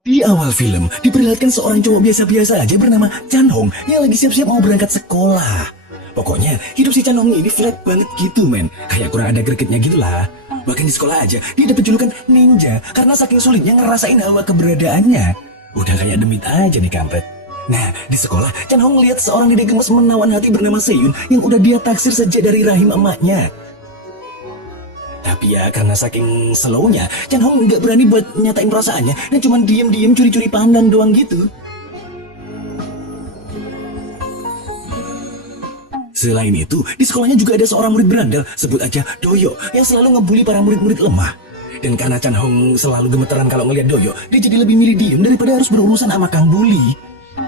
Di awal film, diperlihatkan seorang cowok biasa-biasa aja bernama Chan Hong yang lagi siap-siap mau berangkat sekolah. Pokoknya, hidup si Chan Hong ini flat banget gitu, men. Kayak kurang ada gregetnya gitu lah. Bahkan di sekolah aja, dia dapat julukan ninja karena saking sulitnya ngerasain hawa keberadaannya. Udah kayak demit aja nih kampret. Nah, di sekolah, Chan Hong lihat seorang dede gemes menawan hati bernama Seyun yang udah dia taksir sejak dari rahim emaknya. Tapi ya karena saking slownya, Chan Hong nggak berani buat nyatain perasaannya dan cuma diem-diem curi-curi pandang doang gitu. Selain itu, di sekolahnya juga ada seorang murid berandal, sebut aja Doyo, yang selalu ngebully para murid-murid lemah. Dan karena Chan Hong selalu gemeteran kalau ngeliat Doyo, dia jadi lebih milih diem daripada harus berurusan sama Kang Bully.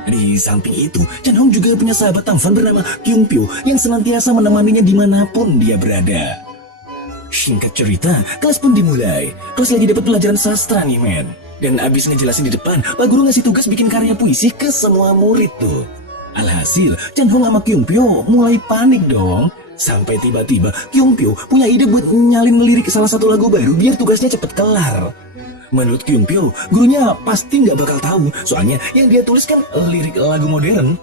Di samping itu, Chan Hong juga punya sahabat tampan bernama Kyung Pyo yang senantiasa menemaninya dimanapun dia berada. Singkat cerita, kelas pun dimulai. Kelas lagi dapat pelajaran sastra nih, men. Dan abis ngejelasin di depan, Pak Guru ngasih tugas bikin karya puisi ke semua murid tuh. Alhasil, Chan Hong sama Kyung Pyo mulai panik dong. Sampai tiba-tiba Kyung Pyo punya ide buat nyalin lirik salah satu lagu baru biar tugasnya cepet kelar. Menurut Kyung Pyo, gurunya pasti nggak bakal tahu, soalnya yang dia tulis kan lirik lagu modern.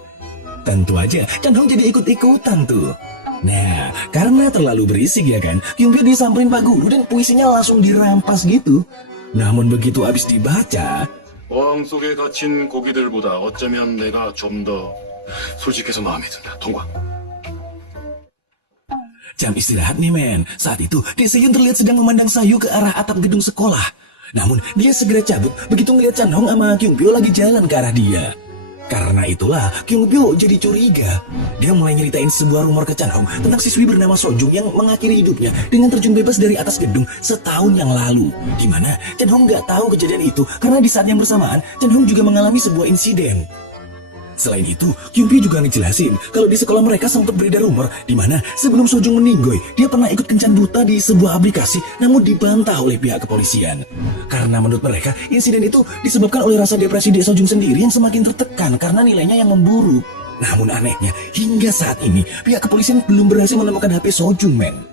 Tentu aja, Chan Hong jadi ikut-ikutan tuh. Nah, karena terlalu berisik ya kan, Kyung Pyo disamperin Pak Guru dan puisinya langsung dirampas gitu. Namun begitu habis dibaca, 어항 속에 갇힌 고기들보다 어쩌면 내가 좀 더 솔직해서 마음에 든다. 통과. jam istirahat nih men. Saat itu, Seyun terlihat sedang memandang sayu ke arah atap gedung sekolah. Namun, dia segera cabut begitu ngeliat Chan Hong sama Kyung Pyo lagi jalan ke arah dia. Karena itulah, Kyung Pyo jadi curiga. Dia mulai nyeritain sebuah rumor ke Chan Hong tentang siswi bernama Sojung yang mengakhiri hidupnya dengan terjun bebas dari atas gedung setahun yang lalu. Dimana Chan Hong nggak tahu kejadian itu karena di saat yang bersamaan, Chan Hong juga mengalami sebuah insiden. Selain itu, Kyung Pyo juga ngejelasin kalau di sekolah mereka sempat beredar rumor di mana sebelum Sojung meninggoy, dia pernah ikut kencan buta di sebuah aplikasi namun dibantah oleh pihak kepolisian. Karena menurut mereka, insiden itu disebabkan oleh rasa depresi Dek Sojung sendiri yang semakin tertekan karena nilainya yang memburuk. Namun anehnya, hingga saat ini, pihak kepolisian belum berhasil menemukan HP Sojung, men.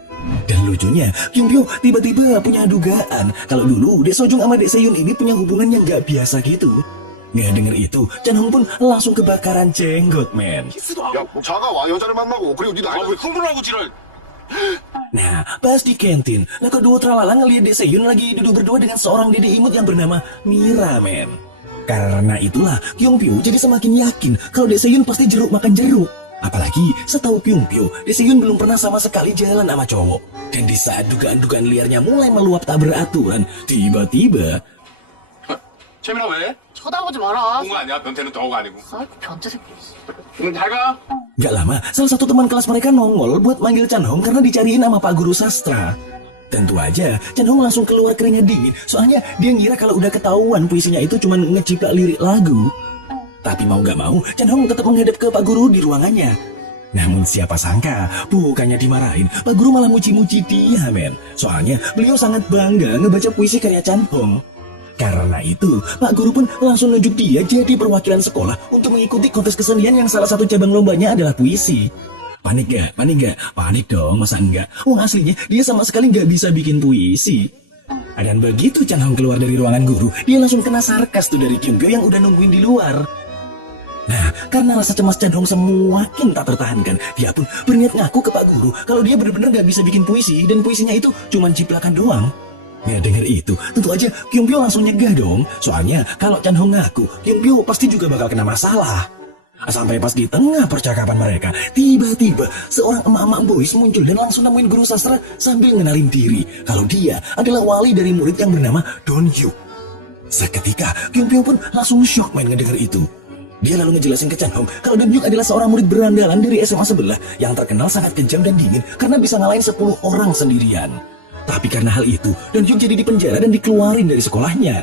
Dan lucunya, Kyung Pyo tiba-tiba punya dugaan kalau dulu Dek Sojung sama Dek Seyun ini punya hubungan yang gak biasa gitu. Nggak denger itu, Chan Hong pun langsung kebakaran jenggot, men. 야, 자가 와 여자를 만나고 그리고 니도 왜 흥분하고 지랄? Nah, pas di kantin, lah kedua tralala ngeliat Dek Seyun lagi duduk berdua dengan seorang dede imut yang bernama Mira, men. Karena itulah, Kyung Pyo jadi semakin yakin kalau Dek Seyun pasti jeruk makan jeruk. Apalagi, setahu Kyung Pyo, Dek Seyun belum pernah sama sekali jalan sama cowok. Dan di saat dugaan-dugaan liarnya mulai meluap tak beraturan, tiba-tiba... 채민아 왜? 쳐다보지 마라. 본 거 아니야? 변태는 너가 아니고. 사이코 변태 새끼. 잘 가. Gak lama, salah satu teman kelas mereka nongol buat manggil Chan Hong karena dicariin sama Pak Guru Sastra. Tentu aja, Chan Hong langsung keluar keringat dingin, soalnya dia ngira kalau udah ketahuan puisinya itu cuma ngeciplak lirik lagu. Tapi mau gak mau, Chan Hong tetap menghadap ke Pak Guru di ruangannya. Namun siapa sangka, bukannya dimarahin, Pak Guru malah muji-muji dia, men. Soalnya beliau sangat bangga ngebaca puisi karya Chan Hong. Karena itu, Pak Guru pun langsung nunjuk dia jadi perwakilan sekolah untuk mengikuti kontes kesenian yang salah satu cabang lombanya adalah puisi. Panik gak? Panik gak? Panik dong, masa enggak? Wong aslinya dia sama sekali gak bisa bikin puisi. Dan begitu Chan Hong keluar dari ruangan guru, dia langsung kena sarkas tuh dari Kyung Pyo yang udah nungguin di luar. Nah, karena rasa cemas Chan Hong semakin tak tertahankan, dia pun berniat ngaku ke Pak Guru kalau dia benar-benar gak bisa bikin puisi dan puisinya itu cuma ciplakan doang. Ya denger itu, tentu aja Kyung Pyo langsung nyegah dong. Soalnya kalau Chan Hong ngaku, Kyung Pyo pasti juga bakal kena masalah. Sampai pas di tengah percakapan mereka, tiba-tiba seorang emak-emak boys muncul dan langsung nemuin guru sastra sambil ngenalin diri kalau dia adalah wali dari murid yang bernama Don Hyuk. Seketika, Kyung Pyo pun langsung shock main ngedenger itu. Dia lalu ngejelasin ke Chan Hong kalau Don Hyuk adalah seorang murid berandalan dari SMA sebelah yang terkenal sangat kejam dan dingin karena bisa ngalahin 10 orang sendirian. Tapi karena hal itu, Don Hyuk jadi dipenjara dan dikeluarin dari sekolahnya.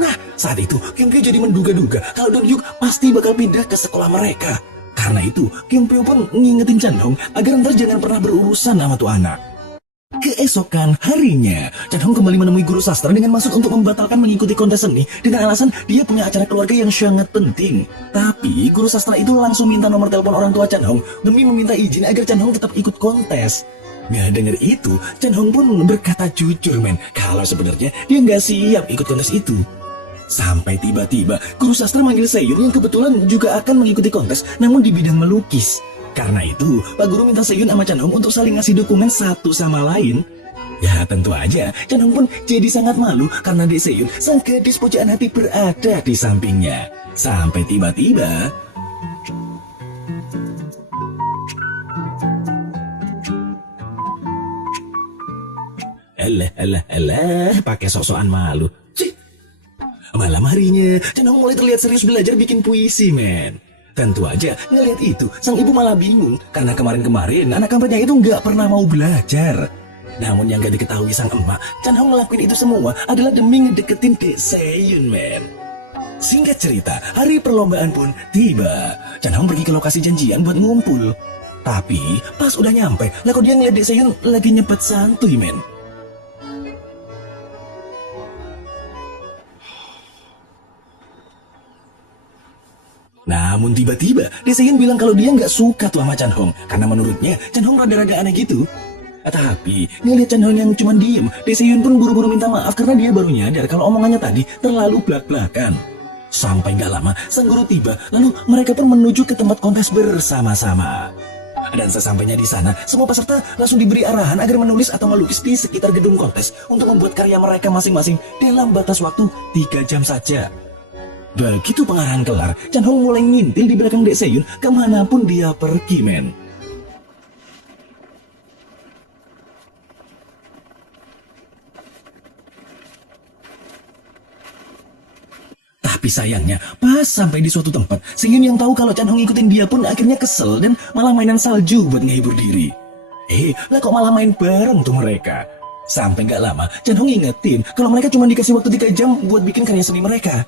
Nah, saat itu, Kyung Pyo jadi menduga-duga kalau Don Hyuk pasti bakal pindah ke sekolah mereka. Karena itu, Kyung Pyo pun ngingetin Chan Hong agar ntar jangan pernah berurusan sama tuh anak. Keesokan harinya, Chan Hong kembali menemui guru sastra dengan maksud untuk membatalkan mengikuti kontes seni dengan alasan dia punya acara keluarga yang sangat penting. Tapi, guru sastra itu langsung minta nomor telepon orang tua Chan Hong demi meminta izin agar Chan Hong tetap ikut kontes. Nggak denger itu, Chan Hong pun berkata jujur men, kalau sebenarnya dia nggak siap ikut kontes itu. Sampai tiba-tiba guru sastra manggil Seyun yang kebetulan juga akan mengikuti kontes namun di bidang melukis. Karena itu Pak Guru minta Seyun sama Chan Hong untuk saling ngasih dokumen satu sama lain. Ya tentu aja Chan Hong pun jadi sangat malu karena Dek Seyun sang gadis pujaan hati berada di sampingnya. Sampai tiba-tiba alah, pakai sok-sokan malu. Cih. Malam harinya, Chan Hong mulai terlihat serius belajar bikin puisi, men. Tentu aja, ngeliat itu, sang ibu malah bingung. Karena kemarin-kemarin, anak kampanye itu nggak pernah mau belajar. Namun yang gak diketahui sang emak, Chan Hong ngelakuin itu semua adalah demi ngedeketin Dek Seyun, men. Singkat cerita, hari perlombaan pun tiba. Chan Hong pergi ke lokasi janjian buat ngumpul. Tapi, pas udah nyampe, lah kok dia ngeliat Dek Seyun lagi nyepet santuy, men. Namun tiba-tiba, Dek Seyun bilang kalau dia nggak suka tuh sama Chan Hong. Karena menurutnya, Chan Hong rada-rada aneh gitu. Tapi, ngeliat Chan Hong yang cuma diem, Dek Seyun pun buru-buru minta maaf karena dia baru nyadar kalau omongannya tadi terlalu blak-blakan. Sampai nggak lama, sang guru tiba, lalu mereka pun menuju ke tempat kontes bersama-sama. Dan sesampainya di sana, semua peserta langsung diberi arahan agar menulis atau melukis di sekitar gedung kontes untuk membuat karya mereka masing-masing dalam batas waktu 3 jam saja. Begitu pengarahan kelar, Chan Hong mulai ngintil di belakang Dek Seyun kemanapun dia pergi, men. Tapi sayangnya, pas sampai di suatu tempat, Seyun yang tahu kalau Chan Hong ngikutin dia pun akhirnya kesel dan malah mainan salju buat ngehibur diri. Lah kok malah main bareng tuh mereka? Sampai gak lama, Chan Hong ingetin kalau mereka cuma dikasih waktu 3 jam buat bikin karya seni mereka.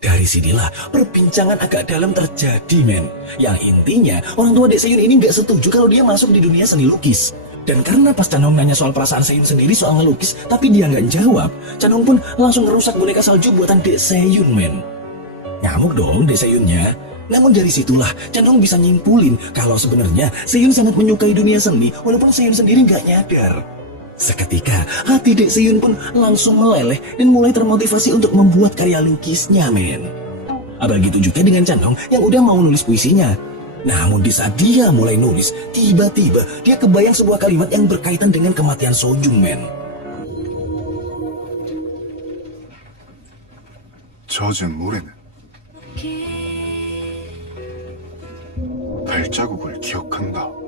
Dari sinilah perbincangan agak dalam terjadi, men. Yang intinya, orang tua Dek Seyun ini gak setuju kalau dia masuk di dunia seni lukis. Dan karena pas Chan Hong nanya soal perasaan Seyun sendiri soal ngelukis, tapi dia nggak jawab, Chan Hong pun langsung ngerusak boneka salju buatan Dek Seyun, men. Ngamuk dong Dek Seyunnya. Namun dari situlah Chan Hong bisa nyimpulin kalau sebenarnya Seyun sangat menyukai dunia seni, walaupun Seyun sendiri nggak nyadar. Seketika, hati Dek Seyun pun langsung meleleh dan mulai termotivasi untuk membuat karya lukisnya, men. Begitu juga dengan Chan Hong yang udah mau nulis puisinya. Namun di saat dia mulai nulis, tiba-tiba dia kebayang sebuah kalimat yang berkaitan dengan kematian Sojung, men. 젖은 모래는 발자국을 기억한다.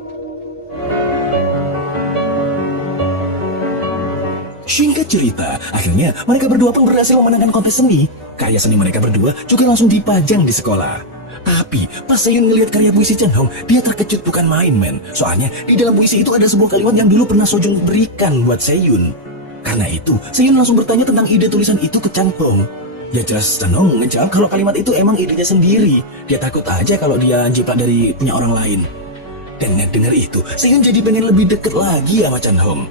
Singkat cerita, akhirnya mereka berdua pun berhasil memenangkan kontes seni. Karya seni mereka berdua juga langsung dipajang di sekolah. Tapi pas Seyun ngelihat karya puisi Chan Hong, dia terkejut bukan main, men. Soalnya di dalam puisi itu ada sebuah kalimat yang dulu pernah Sojung berikan buat Seyun. Karena itu, Seyun langsung bertanya tentang ide tulisan itu ke Chan Hong. Ya jelas Chan Hong ngejawab kalau kalimat itu emang idenya sendiri. Dia takut aja kalau dia jiplak dari punya orang lain. Dan ngedenger itu, Seyun jadi pengen lebih deket lagi sama Chan Hong.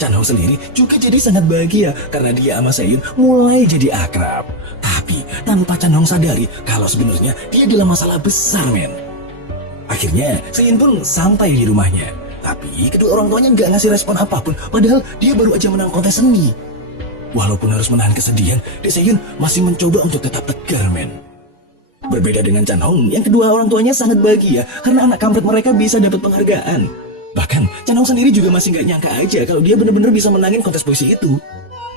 Chan Hong sendiri juga jadi sangat bahagia karena dia sama Seyun mulai jadi akrab. Tapi tanpa Chan Hong sadari kalau sebenarnya dia dalam masalah besar, men. Akhirnya Seyun pun sampai di rumahnya. Tapi kedua orang tuanya nggak ngasih respon apapun, padahal dia baru aja menang kontes seni. Walaupun harus menahan kesedihan, Dek Seyun masih mencoba untuk tetap tegar, men. Berbeda dengan Chan Hong, yang kedua orang tuanya sangat bahagia karena anak kampret mereka bisa dapat penghargaan. Bahkan Chan Hong sendiri juga masih nggak nyangka aja kalau dia benar-benar bisa menangin kontes puisi itu.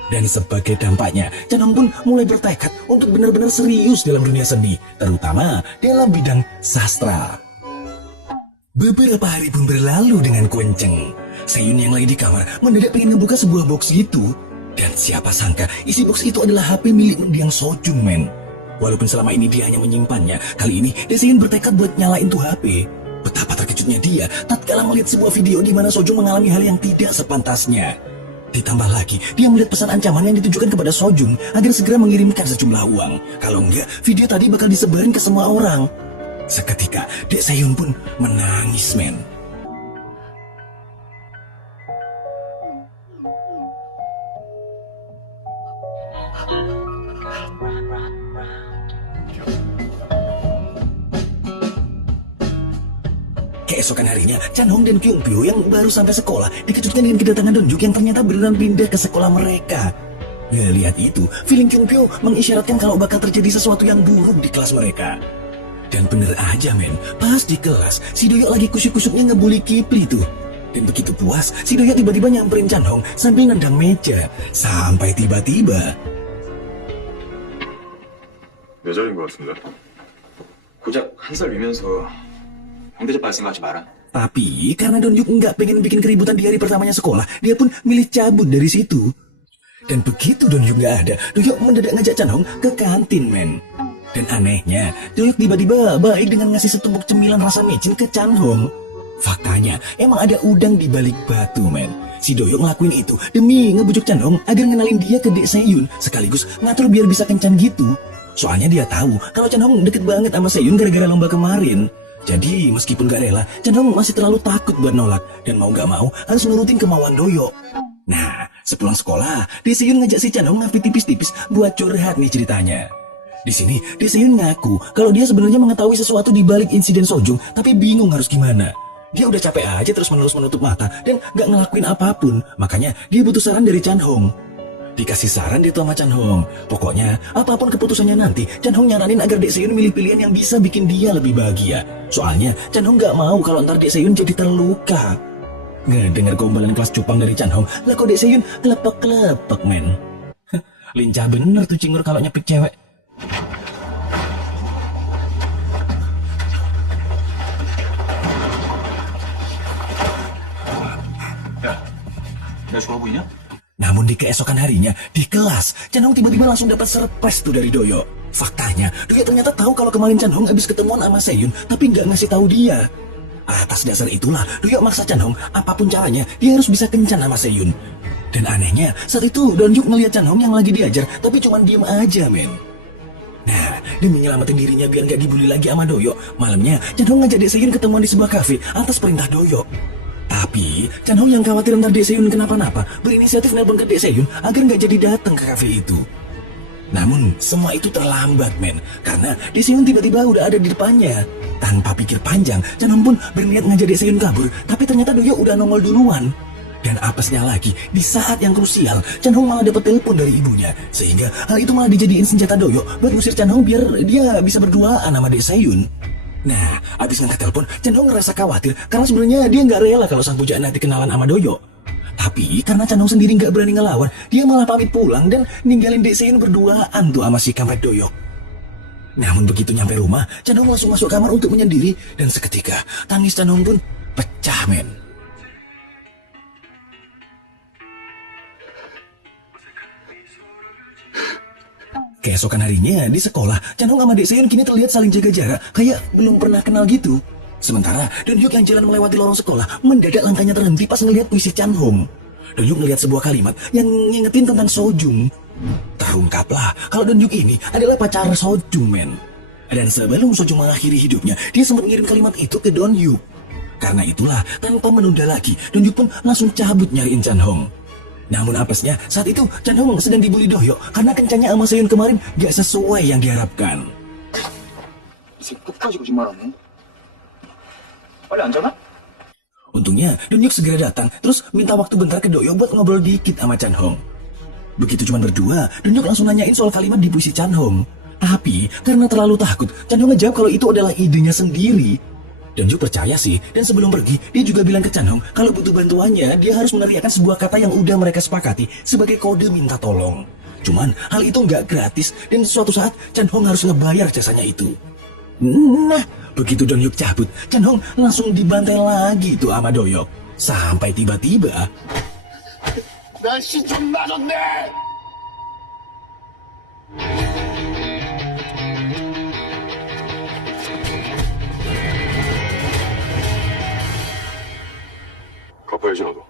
Dan sebagai dampaknya, Chan Hong pun mulai bertekad untuk benar-benar serius dalam dunia seni, terutama dalam bidang sastra. Beberapa hari pun berlalu dengan kenceng. Seyun yang lagi di kamar mendadak pengen ngebuka sebuah box gitu. Dan siapa sangka isi box itu adalah HP milik mendiang Sojung, men. Walaupun selama ini dia hanya menyimpannya, kali ini Seyun bertekad buat nyalain tuh HP. Betapa terkejutnya dia tatkala melihat sebuah video di mana Sojung mengalami hal yang tidak sepantasnya. Ditambah lagi, dia melihat pesan ancaman yang ditujukan kepada Sojung agar segera mengirimkan sejumlah uang. Kalau enggak, video tadi bakal disebarin ke semua orang. Seketika, Dek Seyun pun menangis, men. Keesokan harinya, Chan Hong dan Kyung Pyo yang baru sampai sekolah dikejutkan dengan kedatangan Donjuk yang ternyata beneran pindah ke sekolah mereka. Lihat itu, feeling Kyungpyo mengisyaratkan kalau bakal terjadi sesuatu yang buruk di kelas mereka. Dan bener aja men, pas di kelas, si Doyok lagi kusuk-kusuknya ngebully Kipli tuh. Dan begitu puas, si Doyok tiba-tiba nyamperin Chanhong sambil nendang meja. Sampai tiba-tiba... 내 자리인 것 같은데? 고작 한 살 위면서 형대접 할 생각하지 마라. Tapi karena Donyuk nggak pengen bikin keributan di hari pertamanya sekolah, dia pun milih cabut dari situ. Dan begitu Donyuk nggak ada, Doyok mendadak ngajak Chanhong ke kantin men. Dan anehnya, Doyok tiba-tiba baik dengan ngasih setumpuk cemilan rasa micin ke Chanhong. Faktanya, emang ada udang di balik batu men. Si Doyok ngelakuin itu demi ngebujuk Chanhong agar ngenalin dia ke Dek Seyun, sekaligus ngatur biar bisa kencan gitu. Soalnya dia tahu kalau Chanhong deket banget sama Seyun gara-gara lomba kemarin. Jadi meskipun gak rela, Chanhong masih terlalu takut buat nolak. Dan mau gak mau harus nurutin kemauan Doyok. Nah, sepulang sekolah, Daeseyun ngajak si Chanhong ngafi tipis-tipis buat curhat nih ceritanya. Di sini, Daeseyun ngaku kalau dia sebenarnya mengetahui sesuatu di balik insiden Sojung, tapi bingung harus gimana. Dia udah capek aja terus-menerus menutup mata dan gak ngelakuin apapun. Makanya dia butuh saran dari Chanhong. Dikasih saran di sama Chanhong. Pokoknya, apapun keputusannya nanti, Chanhong nyaranin agar Daeseyun milih pilihan yang bisa bikin dia lebih bahagia. Soalnya, Chanhong gak mau kalau ntar Daeseyun jadi terluka. Ngedengar gombalan kelas cupang dari Chanhong, lah kok Daeseyun kelepek-kelepek men. Lincah bener tuh Cingur kalau nyepik cewek. 야, 내가 좋아 보이냐? Namun di keesokan harinya, di kelas, Chanhong tiba-tiba langsung dapat surprise tuh dari Doyok. Faktanya, Doyok ternyata tahu kalau kemarin Chanhong habis ketemuan sama Seyun, tapi nggak ngasih tahu dia. Atas dasar itulah, Doyok maksa Chanhong, apapun caranya, dia harus bisa kencan sama Seyun. Dan anehnya, saat itu Donyuk ngeliat Chanhong yang lagi diajar, tapi cuma diem aja men. Nah, demi nyelamatin dirinya biar nggak dibully lagi sama Doyok, malamnya Chanhong ngajak Daeseyun ketemuan di sebuah kafe atas perintah Doyok. Tapi, Chanhong yang khawatir ntar Daeseyun kenapa-napa, berinisiatif nelpon ke Daeseyun agar nggak jadi datang ke kafe itu. Namun, semua itu terlambat, men. Karena Daeseyun tiba-tiba udah ada di depannya. Tanpa pikir panjang, Chanhong pun berniat ngajak Daeseyun kabur, tapi ternyata Doyok udah nongol duluan. Dan apesnya lagi, di saat yang krusial, Chanhong malah dapat telepon dari ibunya. Sehingga hal itu malah dijadiin senjata Doyok buat ngusir Chanhong biar dia bisa berduaan sama Daeseyun. Nah, abis ngangkat telepon, Chanhong ngerasa khawatir karena sebenarnya dia nggak rela kalau sang pujaan nanti kenalan sama Doyok. Tapi karena Chanhong sendiri nggak berani ngelawan, dia malah pamit pulang dan ninggalin Daeseyun berduaan tuh sama si kampret Doyok. Namun begitu nyampe rumah, Chanhong langsung masuk kamar untuk menyendiri dan seketika tangis Chanhong pun pecah men. Keesokan harinya di sekolah, Chanhong sama Daeseyun kini terlihat saling jaga jarak, kayak belum pernah kenal gitu. Sementara Donyuk yang jalan melewati lorong sekolah mendadak langkahnya terhenti pas ngelihat puisi Chanhong. Donyuk ngelihat sebuah kalimat yang ngingetin tentang Sojung. Terungkaplah kalau Donyuk ini adalah pacar Sojung men. Dan sebelum Sojung mengakhiri hidupnya, dia sempat ngirim kalimat itu ke Donyuk. Karena itulah tanpa menunda lagi, Donyuk pun langsung cabut nyariin Chanhong. Namun apesnya, saat itu Chanhong sedang dibully Doyok karena kencannya sama Seyun kemarin gak sesuai yang diharapkan. 이 새끼 끝까지 거짓말하네. 빨리 앉아나? Untungnya, Donyuk segera datang, terus minta waktu bentar ke Doyok buat ngobrol dikit sama Chanhong. Begitu cuma berdua, Donyuk langsung nanyain soal kalimat di puisi Chanhong. Tapi, karena terlalu takut, Chanhong ngejawab kalau itu adalah idenya sendiri. Donyuk percaya sih, dan sebelum pergi, dia juga bilang ke Chanhong kalau butuh bantuannya, dia harus meneriakkan sebuah kata yang udah mereka sepakati sebagai kode minta tolong. Cuman, hal itu nggak gratis, dan suatu saat Chanhong harus ngebayar jasanya itu. Nah, begitu Donyuk cabut, Chanhong langsung dibantai lagi tuh sama Doyok. Sampai tiba-tiba... 날씨 좀 맞았네. 갚아야지 너도.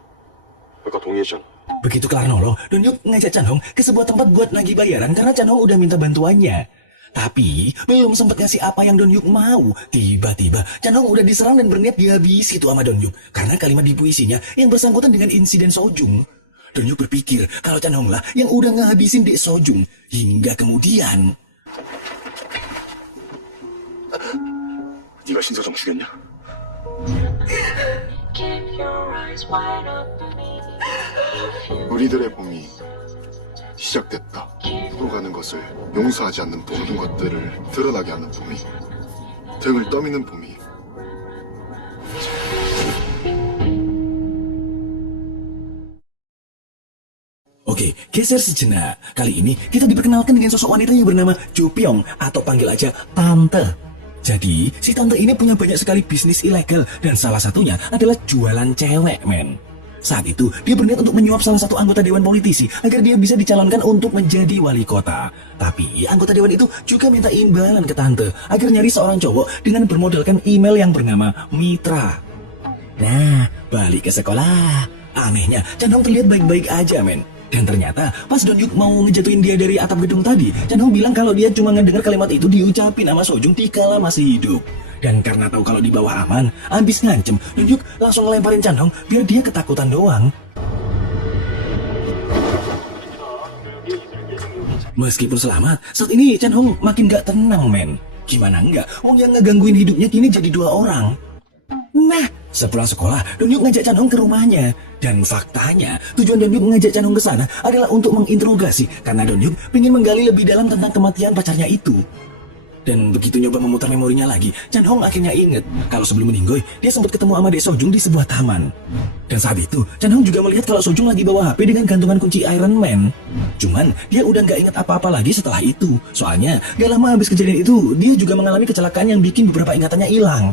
아까 동의했잖아. Begitu kelar nolong, Donyuk ngajak Chanhong ke sebuah tempat buat nagih bayaran karena Chanhong udah minta bantuannya. Tapi, belum sempat ngasih apa yang Donyuk mau. Tiba-tiba, Chanhong udah diserang dan berniat dihabisi tuh sama Donyuk. Karena kalimat di puisinya yang bersangkutan dengan insiden Sojung. Donyuk berpikir kalau Chanhong lah yang udah ngehabisin Dek Sojung. Hingga kemudian... 네가 신서정 죽였냐? 우리들의 봄이 시작됐다. 풀어가는 것을 용서하지 않는 모든 것들을 드러나게 하는 봄이, 등을 떠미는 봄이. Oke, geser sejenak. Kali ini kita diperkenalkan dengan sosok wanita yang bernama Jo Pyong atau panggil aja Tante. Jadi, si Tante ini punya banyak sekali bisnis ilegal dan salah satunya adalah jualan cewek, men. Saat itu, dia berniat untuk menyuap salah satu anggota dewan politisi agar dia bisa dicalonkan untuk menjadi wali kota. Tapi, anggota dewan itu juga minta imbalan ke Tante agar nyari seorang cowok dengan bermodalkan email yang bernama Mitra. Nah, balik ke sekolah. Anehnya, Chan Hong terlihat baik-baik aja, men. Dan ternyata pas Don Yuk mau ngejatuhin dia dari atap gedung tadi, Chan Hong bilang kalau dia cuma ngedengar kalimat itu diucapin sama Sojung dikala masih hidup. Dan karena tahu kalau di bawah aman, abis ngancem, Don Yuk langsung ngelemparin Chan Hong biar dia ketakutan doang. Meskipun selamat, saat ini Chan Hong makin gak tenang, men. Gimana enggak, wong yang ngegangguin hidupnya kini jadi 2 orang. Nah, sepulang sekolah, Don Yuk ngajak Chan Hong ke rumahnya. Dan faktanya, tujuan Don Yuk ngajak Chan Hong ke sana adalah untuk menginterogasi karena Don Yuk ingin menggali lebih dalam tentang kematian pacarnya itu. Dan begitu nyoba memutar memorinya lagi, Chan Hong akhirnya inget kalau sebelum meninggoy, dia sempat ketemu sama Dek Sojung di sebuah taman. Dan saat itu, Chan Hong juga melihat kalau Sojung lagi bawa HP dengan gantungan kunci Iron Man. Cuman, dia udah nggak inget apa-apa lagi setelah itu. Soalnya, gak lama habis kejadian itu, dia juga mengalami kecelakaan yang bikin beberapa ingatannya hilang.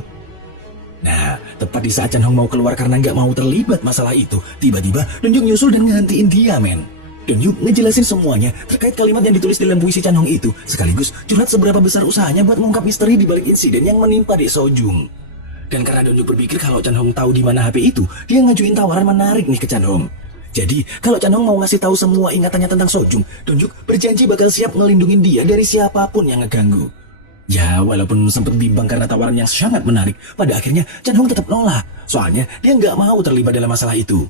Nah, tepat di saat Chan Hong mau keluar karena nggak mau terlibat masalah itu, tiba-tiba Don Yuk nyusul dan ngehentiin dia, men. Don Yuk ngejelasin semuanya terkait kalimat yang ditulis dalam puisi Chan Hong itu, sekaligus curhat seberapa besar usahanya buat mengungkap misteri di balik insiden yang menimpa Dek Sojung. Dan karena Don Yuk berpikir kalau Chan Hong tahu di mana HP itu, dia ngajuin tawaran menarik nih ke Chan Hong. Jadi, kalau Chan Hong mau ngasih tahu semua ingatannya tentang Sojung, Don Yuk berjanji bakal siap ngelindungin dia dari siapapun yang ngeganggu. Ya, walaupun sempat bimbang karena tawaran yang sangat menarik, pada akhirnya Chan Hong tetap nolak. Soalnya dia nggak mau terlibat dalam masalah itu.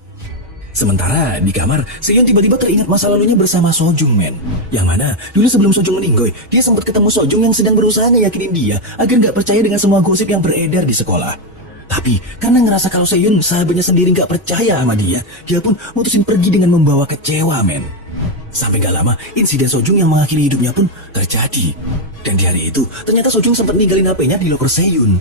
Sementara di kamar, Seyun tiba-tiba teringat masa lalunya bersama Sojung, men. Yang mana dulu sebelum Sojung meninggoy, dia sempat ketemu Sojung yang sedang berusaha ngeyakinin dia agar nggak percaya dengan semua gosip yang beredar di sekolah. Tapi karena ngerasa kalau Seyun sahabatnya sendiri nggak percaya sama dia pun mutusin pergi dengan membawa kecewa, men. Sampai gak lama, insiden Sojung yang mengakhiri hidupnya pun terjadi. Dan di hari itu, ternyata Sojung sempat ninggalin HP-nya di loker Seyun.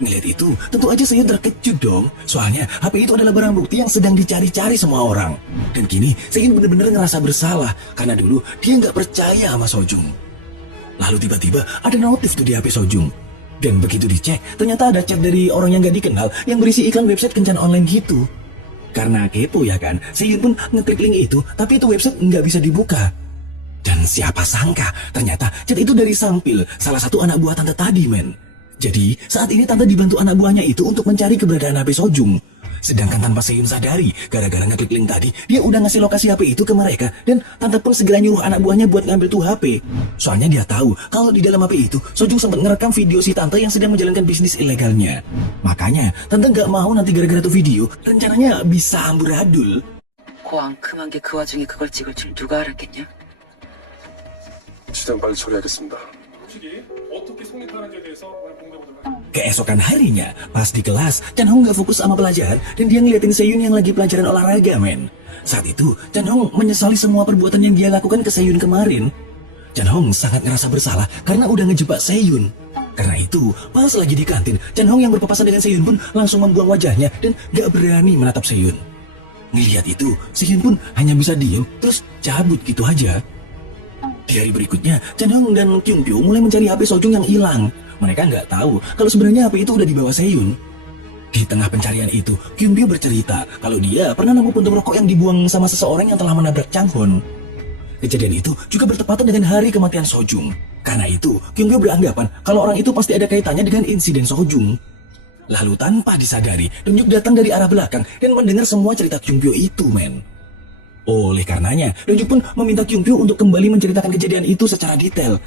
Ngeliat itu, tentu aja Seyun terkejut dong. Soalnya, HP itu adalah barang bukti yang sedang dicari-cari semua orang. Dan kini, Seyun bener-bener ngerasa bersalah, karena dulu dia nggak percaya sama Sojung. Lalu tiba-tiba, ada notif tuh di HP Sojung. Dan begitu dicek, ternyata ada chat dari orang yang gak dikenal yang berisi iklan website kencan online gitu. Karena kepo ya kan, Seyun pun ngeklik link itu, tapi itu website nggak bisa dibuka. Dan siapa sangka, ternyata chat itu dari Sampil, salah satu anak buah tante tadi, men. Jadi, saat ini tante dibantu anak buahnya itu untuk mencari keberadaan HP Sojung. Sedangkan tanpa Seyun sadari, gara-gara ngeklik link tadi, dia udah ngasih lokasi HP itu ke mereka, dan tante pun segera nyuruh anak buahnya buat ngambil tuh HP. Soalnya dia tahu kalau di dalam HP itu, Sojung sempat ngerekam video si tante yang sedang menjalankan bisnis ilegalnya. Makanya, tante nggak mau nanti gara-gara tuh video, rencananya bisa amburadul. 고앙큼한 게 그 와중에 그걸 찍을 줄 누가 알았겠냐? 시장 빨리 처리하겠습니다. 확실히 어떻게 성립하는지에 대해서 오늘 공부해보도록 하겠습니다. Keesokan harinya, pas di kelas, Chan Hong gak fokus sama pelajaran dan dia ngeliatin Seyun yang lagi pelajaran olahraga, men. Saat itu, Chan Hong menyesali semua perbuatan yang dia lakukan ke Seyun kemarin. Chan Hong sangat ngerasa bersalah karena udah ngejebak Seyun. Karena itu, pas lagi di kantin, Chan Hong yang berpapasan dengan Seyun pun langsung membuang wajahnya dan gak berani menatap Seyun. Ngelihat itu, Seyun pun hanya bisa diem, terus cabut gitu aja. Di hari berikutnya, Chan Hong dan Kyung Pyo mulai mencari HP Sojung yang hilang. Mereka nggak tahu kalau sebenarnya HP itu udah dibawa Seyun. Di tengah pencarian itu, Kyung Pyo bercerita kalau dia pernah nemu puntung rokok yang dibuang sama seseorang yang telah menabrak Chang Hon. Kejadian itu juga bertepatan dengan hari kematian Sojung. Karena itu, Kyung Pyo beranggapan kalau orang itu pasti ada kaitannya dengan insiden Sojung. Lalu tanpa disadari, Don Yuk datang dari arah belakang dan mendengar semua cerita Kyung Pyo itu, men. Oleh karenanya, Don Yuk pun meminta Kyung Pyo untuk kembali menceritakan kejadian itu secara detail.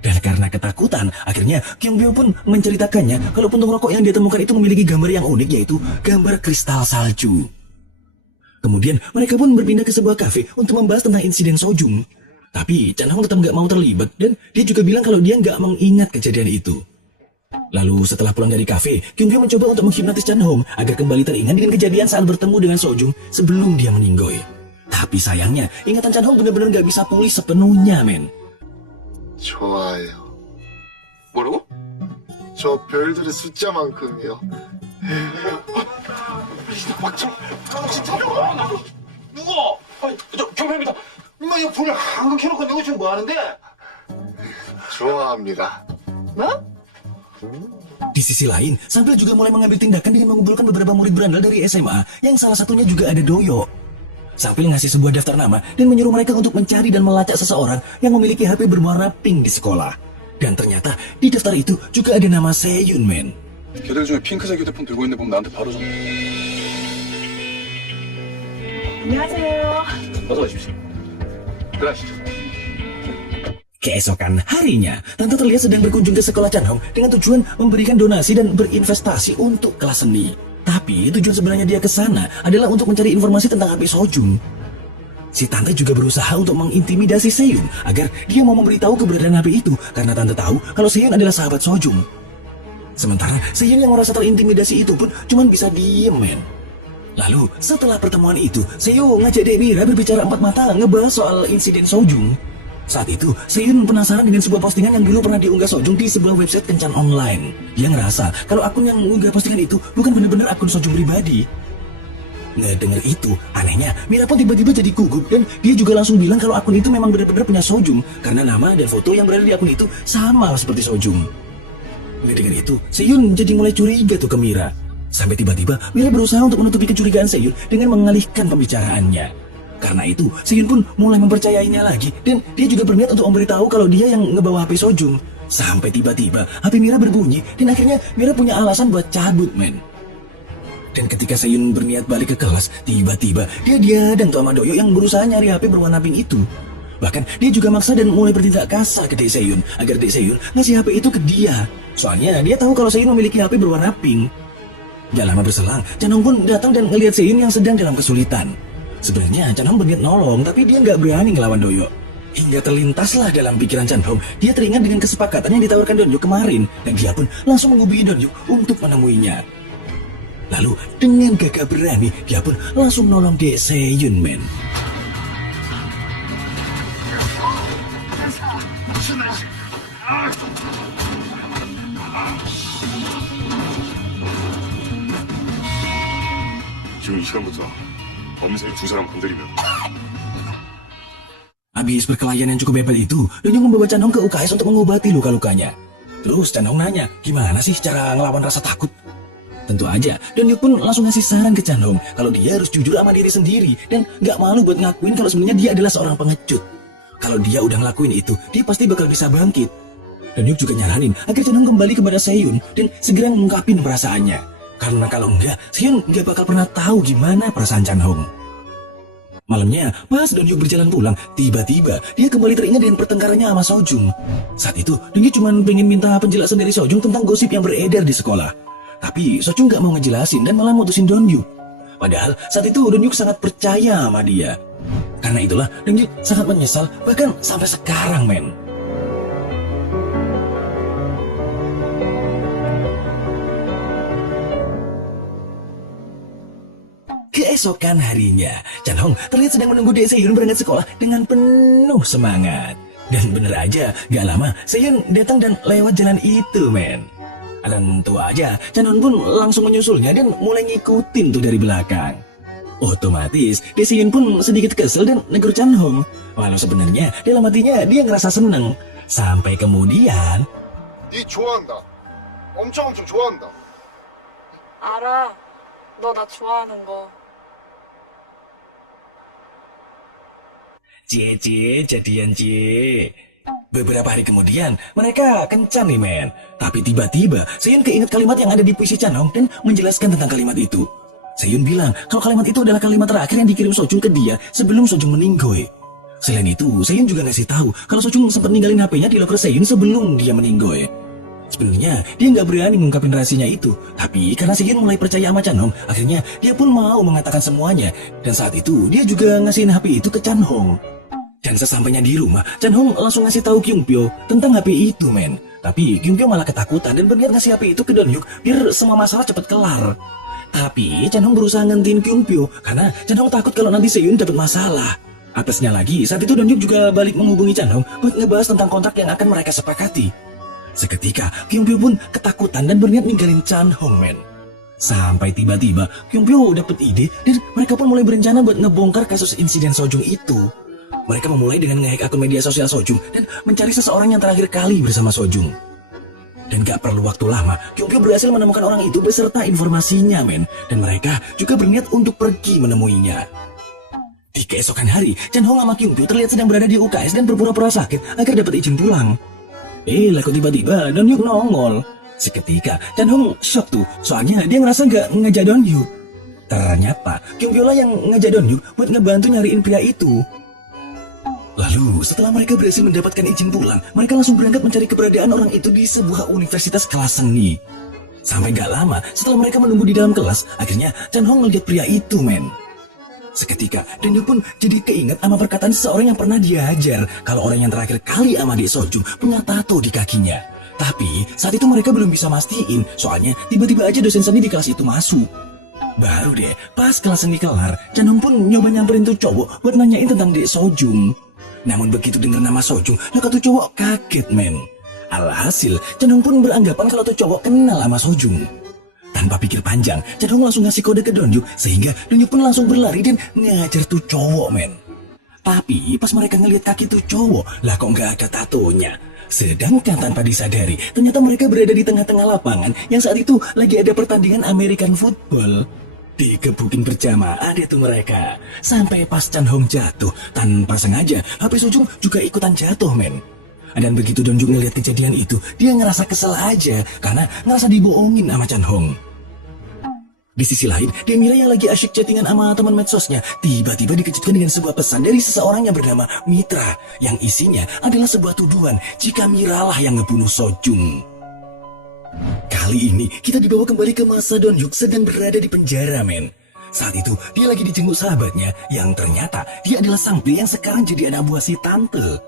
Dan karena ketakutan, akhirnya Kyung Pyo pun menceritakannya kalau puntung rokok yang dia temukan itu memiliki gambar yang unik, yaitu gambar kristal salju. Kemudian mereka pun berpindah ke sebuah kafe untuk membahas tentang insiden Sojung. Tapi Chan Hong tetap gak mau terlibat dan dia juga bilang kalau dia gak mengingat kejadian itu. Lalu setelah pulang dari kafe, Kyung Pyo mencoba untuk menghipnotis Chan Hong agar kembali teringat dengan kejadian saat bertemu dengan Sojung sebelum dia meninggoy. Tapi sayangnya, ingatan Chan Hong benar-benar gak bisa pulih sepenuhnya, men. 좋아해요. 뭐라고? 저 별들의 숫자만큼이요. 누가? 아니, 저 경찰입니다. 임마 이거 불을 한금 켜놓고 누구 지금 뭐 하는데? 좋아합니다. Di sisi lain, Sampel juga mulai mengambil tindakan dengan mengumpulkan beberapa murid berandal dari SMA, yang salah satunya juga ada Doyo. Sampel ngasih sebuah daftar nama dan menyuruh mereka untuk mencari dan melacak seseorang yang memiliki HP berwarna pink di sekolah. Dan ternyata di daftar itu juga ada nama Seyun, men. 걔들 중에 핑크색 휴대폰 들고 있는 애 보면 나한테 바로 좀. 어서 오십시오. 들어가시죠. Keesokan harinya, Tante terlihat sedang berkunjung ke sekolah Chan Hong dengan tujuan memberikan donasi dan berinvestasi untuk kelas seni. Tapi tujuan sebenarnya dia ke sana adalah untuk mencari informasi tentang HP Sojung. Si Tante juga berusaha untuk mengintimidasi Seyun agar dia mau memberitahu keberadaan HP itu karena Tante tahu kalau Seyun adalah sahabat Sojung. Sementara Seyun yang merasa terintimidasi itu pun cuma bisa diem, men. Lalu setelah pertemuan itu, Seyun ngajak Dek Mira berbicara empat mata ngebahas soal insiden Sojung. Saat itu, Seyun penasaran dengan sebuah postingan yang dulu pernah diunggah Sojung di sebuah website kencan online. Dia ngerasa kalau akun yang mengunggah postingan itu bukan benar-benar akun Sojung pribadi. Ngedenger itu, anehnya Mira pun tiba-tiba jadi gugup dan dia juga langsung bilang kalau akun itu memang benar-benar punya Sojung karena nama dan foto yang berada di akun itu sama seperti Sojung. Ngedenger itu, Seyun jadi mulai curiga tuh ke Mira. Sampai tiba-tiba Mira berusaha untuk menutupi kecurigaan Seyun dengan mengalihkan pembicaraannya. Karena itu, Seyun pun mulai mempercayainya lagi dan dia juga berniat untuk memberitahu kalau dia yang ngebawa HP Sojung. Sampai tiba-tiba HP Mira berbunyi dan akhirnya Mira punya alasan buat cabut, men. Dan ketika Seyun berniat balik ke kelas, tiba-tiba dia dihadang tuh sama Doyo yang berusaha nyari HP berwarna pink itu. Bahkan dia juga maksa dan mulai bertindak kasar ke Dek Seyun agar Dek Seyun ngasih HP itu ke dia. Soalnya dia tahu kalau Seyun memiliki HP berwarna pink. Gak lama berselang, Chan Hong pun datang dan ngelihat Seyun yang sedang dalam kesulitan. Sebenarnya Chan Hong berniat nolong, tapi dia nggak berani ngelawan Doyo. Hingga terlintaslah dalam pikiran Chan Hong, dia teringat dengan kesepakatan yang ditawarkan Donyu kemarin, dan dia pun langsung menghubungi Donyu untuk menemuinya. Lalu dengan gagah berani, dia pun langsung nolong Dek Seyun, men. 지금 이 시간부터 범죄 두 사람 건드리면 Habis perkelahian yang cukup hebat itu, Donyu membawa Chan Hong ke UKS untuk mengobati luka-lukanya. Terus Chan Hong nanya, gimana sih cara ngelawan rasa takut? Tentu aja, Donyu pun langsung ngasih saran ke Chan Hong kalau dia harus jujur sama diri sendiri dan gak malu buat ngakuin kalau sebenarnya dia adalah seorang pengecut. Kalau dia udah ngelakuin itu, dia pasti bakal bisa bangkit. Donyu juga nyaranin agar Chan Hong kembali kepada Seyun dan segera mengungkapin perasaannya. Karena kalau enggak, Seyun gak bakal pernah tahu gimana perasaan Chan Hong. Malamnya, pas Donyu berjalan pulang, tiba-tiba dia kembali teringat dengan pertengkarannya sama Sojung. Saat itu, Donyu cuma pengen minta penjelasan dari Sojung tentang gosip yang beredar di sekolah. Tapi Sojung gak mau ngejelasin dan malah mutusin Donyu. Padahal saat itu Donyu sangat percaya sama dia. Karena itulah Donyu sangat menyesal, bahkan sampai sekarang, men. Keesokan harinya, Chan Hong terlihat sedang menunggu Dek Seyun berangkat sekolah dengan penuh semangat. Dan bener aja, gak lama Seyun datang dan lewat jalan itu, men. Dan tuh aja, Chan Hong pun langsung menyusulnya dan mulai ngikutin tuh dari belakang. Otomatis, Dek Seyun pun sedikit kesel dan negur Chan Hong. Walau sebenarnya dalam hatinya dia ngerasa seneng. Sampai kemudian, 니 좋아한다. 엄청 좋아한다. 알아. 너 나 좋아하는 거. Cie, jadian cie. Beberapa hari kemudian, mereka kencan nih, men. Tapi tiba-tiba, Seyun keinget kalimat yang ada di puisi Chan Hong dan menjelaskan tentang kalimat itu. Seyun bilang kalau kalimat itu adalah kalimat terakhir yang dikirim Sojung ke dia sebelum Sojung meninggoy. Selain itu, Seyun juga ngasih tahu kalau Sojung sempat ninggalin HP-nya di loker Seyun sebelum dia meninggoy. Sebenarnya dia nggak berani mengungkapin rahasianya itu, tapi karena Seyun mulai percaya sama Chan Hong, akhirnya dia pun mau mengatakan semuanya. Dan saat itu dia juga ngasihin HP itu ke Chan Hong. Dan sesampainya di rumah, Chan Hong langsung ngasih tahu Kyung Pyo tentang HP itu, men. Tapi Kyung Pyo malah ketakutan dan berniat ngasih HP itu ke Donyu biar semua masalah cepat kelar. Tapi Chan Hong berusaha ngentiin Kyung Pyo karena Chan Hong takut kalau nanti Seyun dapat masalah. Apesnya lagi, saat itu Don Hyuk juga balik menghubungi Chan Hong buat ngebahas tentang kontrak yang akan mereka sepakati. Seketika, Kyung Pyo pun ketakutan dan berniat ninggalin Chan Hong, men. Sampai tiba-tiba, Kyung Pyo dapet ide dan mereka pun mulai berencana buat ngebongkar kasus insiden Sojung itu. Mereka memulai dengan nge-hack akun media sosial Sojung dan mencari seseorang yang terakhir kali bersama Sojung. Dan gak perlu waktu lama, Kyung Pyo berhasil menemukan orang itu beserta informasinya, men. Dan mereka juga berniat untuk pergi menemuinya. Di keesokan hari, Chan Hong sama Kyung Pyo terlihat sedang berada di UKS dan berpura-pura sakit agar dapat izin pulang. Lah kok tiba-tiba Don Hyuk nongol. Seketika, Chan Hong shock tuh, soalnya dia ngerasa gak ngajak Don Hyuk. Ternyata, Kyung Pyo lah yang ngajak Don Hyuk buat ngebantu nyariin pria itu. Lalu, setelah mereka berhasil mendapatkan izin pulang, mereka langsung berangkat mencari keberadaan orang itu di sebuah universitas kelas seni. Sampai gak lama, setelah mereka menunggu di dalam kelas, akhirnya Chan Hong melihat pria itu, men. Seketika, Don Hyuk pun jadi keinget sama perkataan seseorang yang pernah dia hajar kalau orang yang terakhir kali sama Dek Sojung punya tato di kakinya. Tapi, saat itu mereka belum bisa mastiin, soalnya tiba-tiba aja dosen seni di kelas itu masuk. Baru deh, pas kelas seni kelar, Chan Hong pun nyoba nyamperin tuh cowok buat nanyain tentang Dek Sojung. Namun begitu dengar nama Sojung, tuh cowok kaget, men. Alhasil, Chan Hong pun beranggapan kalau tuh cowok kenal sama Sojung. Tanpa pikir panjang, Chan Hong langsung ngasih kode ke Don Hyuk, sehingga Don Hyuk pun langsung berlari dan ngajar tuh cowok, men. Tapi pas mereka ngelihat kaki tuh cowok, lah kok nggak ada tatonya. Sedangkan tanpa disadari, ternyata mereka berada di tengah-tengah lapangan yang saat itu lagi ada pertandingan American football. Dikebukin berjamaah deh tuh mereka. Sampai pas Chan Hong jatuh, tanpa sengaja, HP Sojung juga ikutan jatuh, men. Dan begitu Don Hyuk ngeliat kejadian itu, dia ngerasa kesel aja karena ngerasa dibohongin sama Chan Hong. Di sisi lain, Demira yang lagi asyik chattingan sama teman medsosnya tiba-tiba dikejutkan dengan sebuah pesan dari seseorang yang bernama Mitra, yang isinya adalah sebuah tuduhan jika Mira lah yang ngebunuh Sojung. Kali ini kita dibawa kembali ke masa Don Hyuk sedang berada di penjara, men. Saat itu dia lagi dijenguk sahabatnya yang ternyata dia adalah Sangpil yang sekarang jadi anak buah si tante.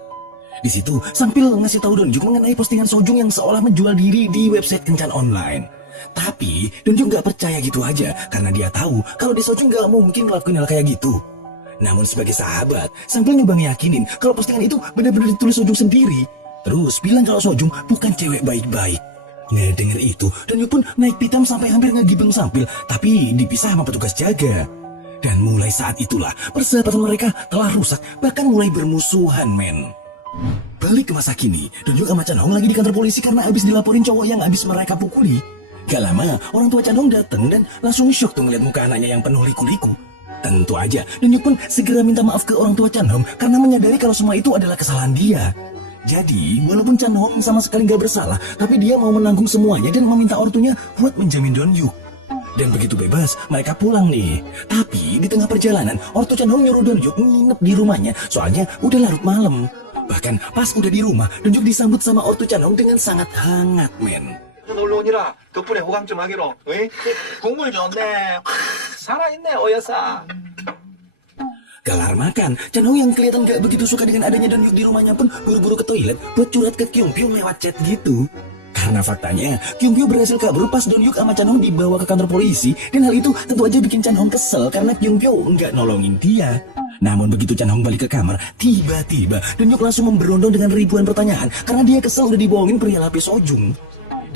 Di situ, Sangpil ngasih tahu Don Hyuk mengenai postingan Sojung yang seolah menjual diri di website kencan online. Tapi, Don Hyuk gak percaya gitu aja, karena dia tahu kalau di Sojung gak mungkin ngelakuin hal kayak gitu. Namun sebagai sahabat, Sangpil nyoba ngeyakinin kalau postingan itu benar-benar ditulis Sojung sendiri. Terus bilang kalau Sojung bukan cewek baik-baik. Nah, denger itu, Don Hyuk pun naik pitam sampai hampir ngegibeng Sangpil, tapi dipisah sama petugas jaga. Dan mulai saat itulah, persahabatan mereka telah rusak, bahkan mulai bermusuhan, men. Balik ke masa kini, Don Hyuk sama Chan Hong lagi di kantor polisi karena abis dilaporin cowok yang abis mereka pukuli. Gak lama, orang tua Chan Hong datang dan langsung syok tuh ngeliat muka anaknya yang penuh liku-liku. Tentu aja, Don Hyuk pun segera minta maaf ke orang tua Chan Hong karena menyadari kalau semua itu adalah kesalahan dia. Jadi, walaupun Chan Hong sama sekali gak bersalah, tapi dia mau menanggung semuanya dan meminta ortunya buat menjamin Don Hyuk. Dan begitu bebas, mereka pulang nih. Tapi di tengah perjalanan, ortu Chan Hong nyuruh Don Hyuk nginep di rumahnya, soalnya udah larut malam. Bahkan pas udah di rumah, Don Hyuk disambut sama ortu Chan Hong dengan sangat hangat, men. 놀러 오니라 덕분에 호강 좀 하기로. 왜? 국물 좋네. 살아있네 오여사. Kelar makan, Chan Hong yang kelihatan gak begitu suka dengan adanya Don Hyuk di rumahnya pun buru-buru ke toilet buat curhat ke Kyung Pyo lewat chat gitu. Karena faktanya, Kyung Pyo berhasil kabur pas Don Hyuk sama Chan Hong dibawa ke kantor polisi, dan hal itu tentu aja bikin Chan Hong kesel karena Kyung Pyo nggak nolongin dia. Namun begitu Chan Hong balik ke kamar, tiba-tiba Don Hyuk langsung memberondong dengan ribuan pertanyaan karena dia kesel udah dibohongin perihal HP Sojung.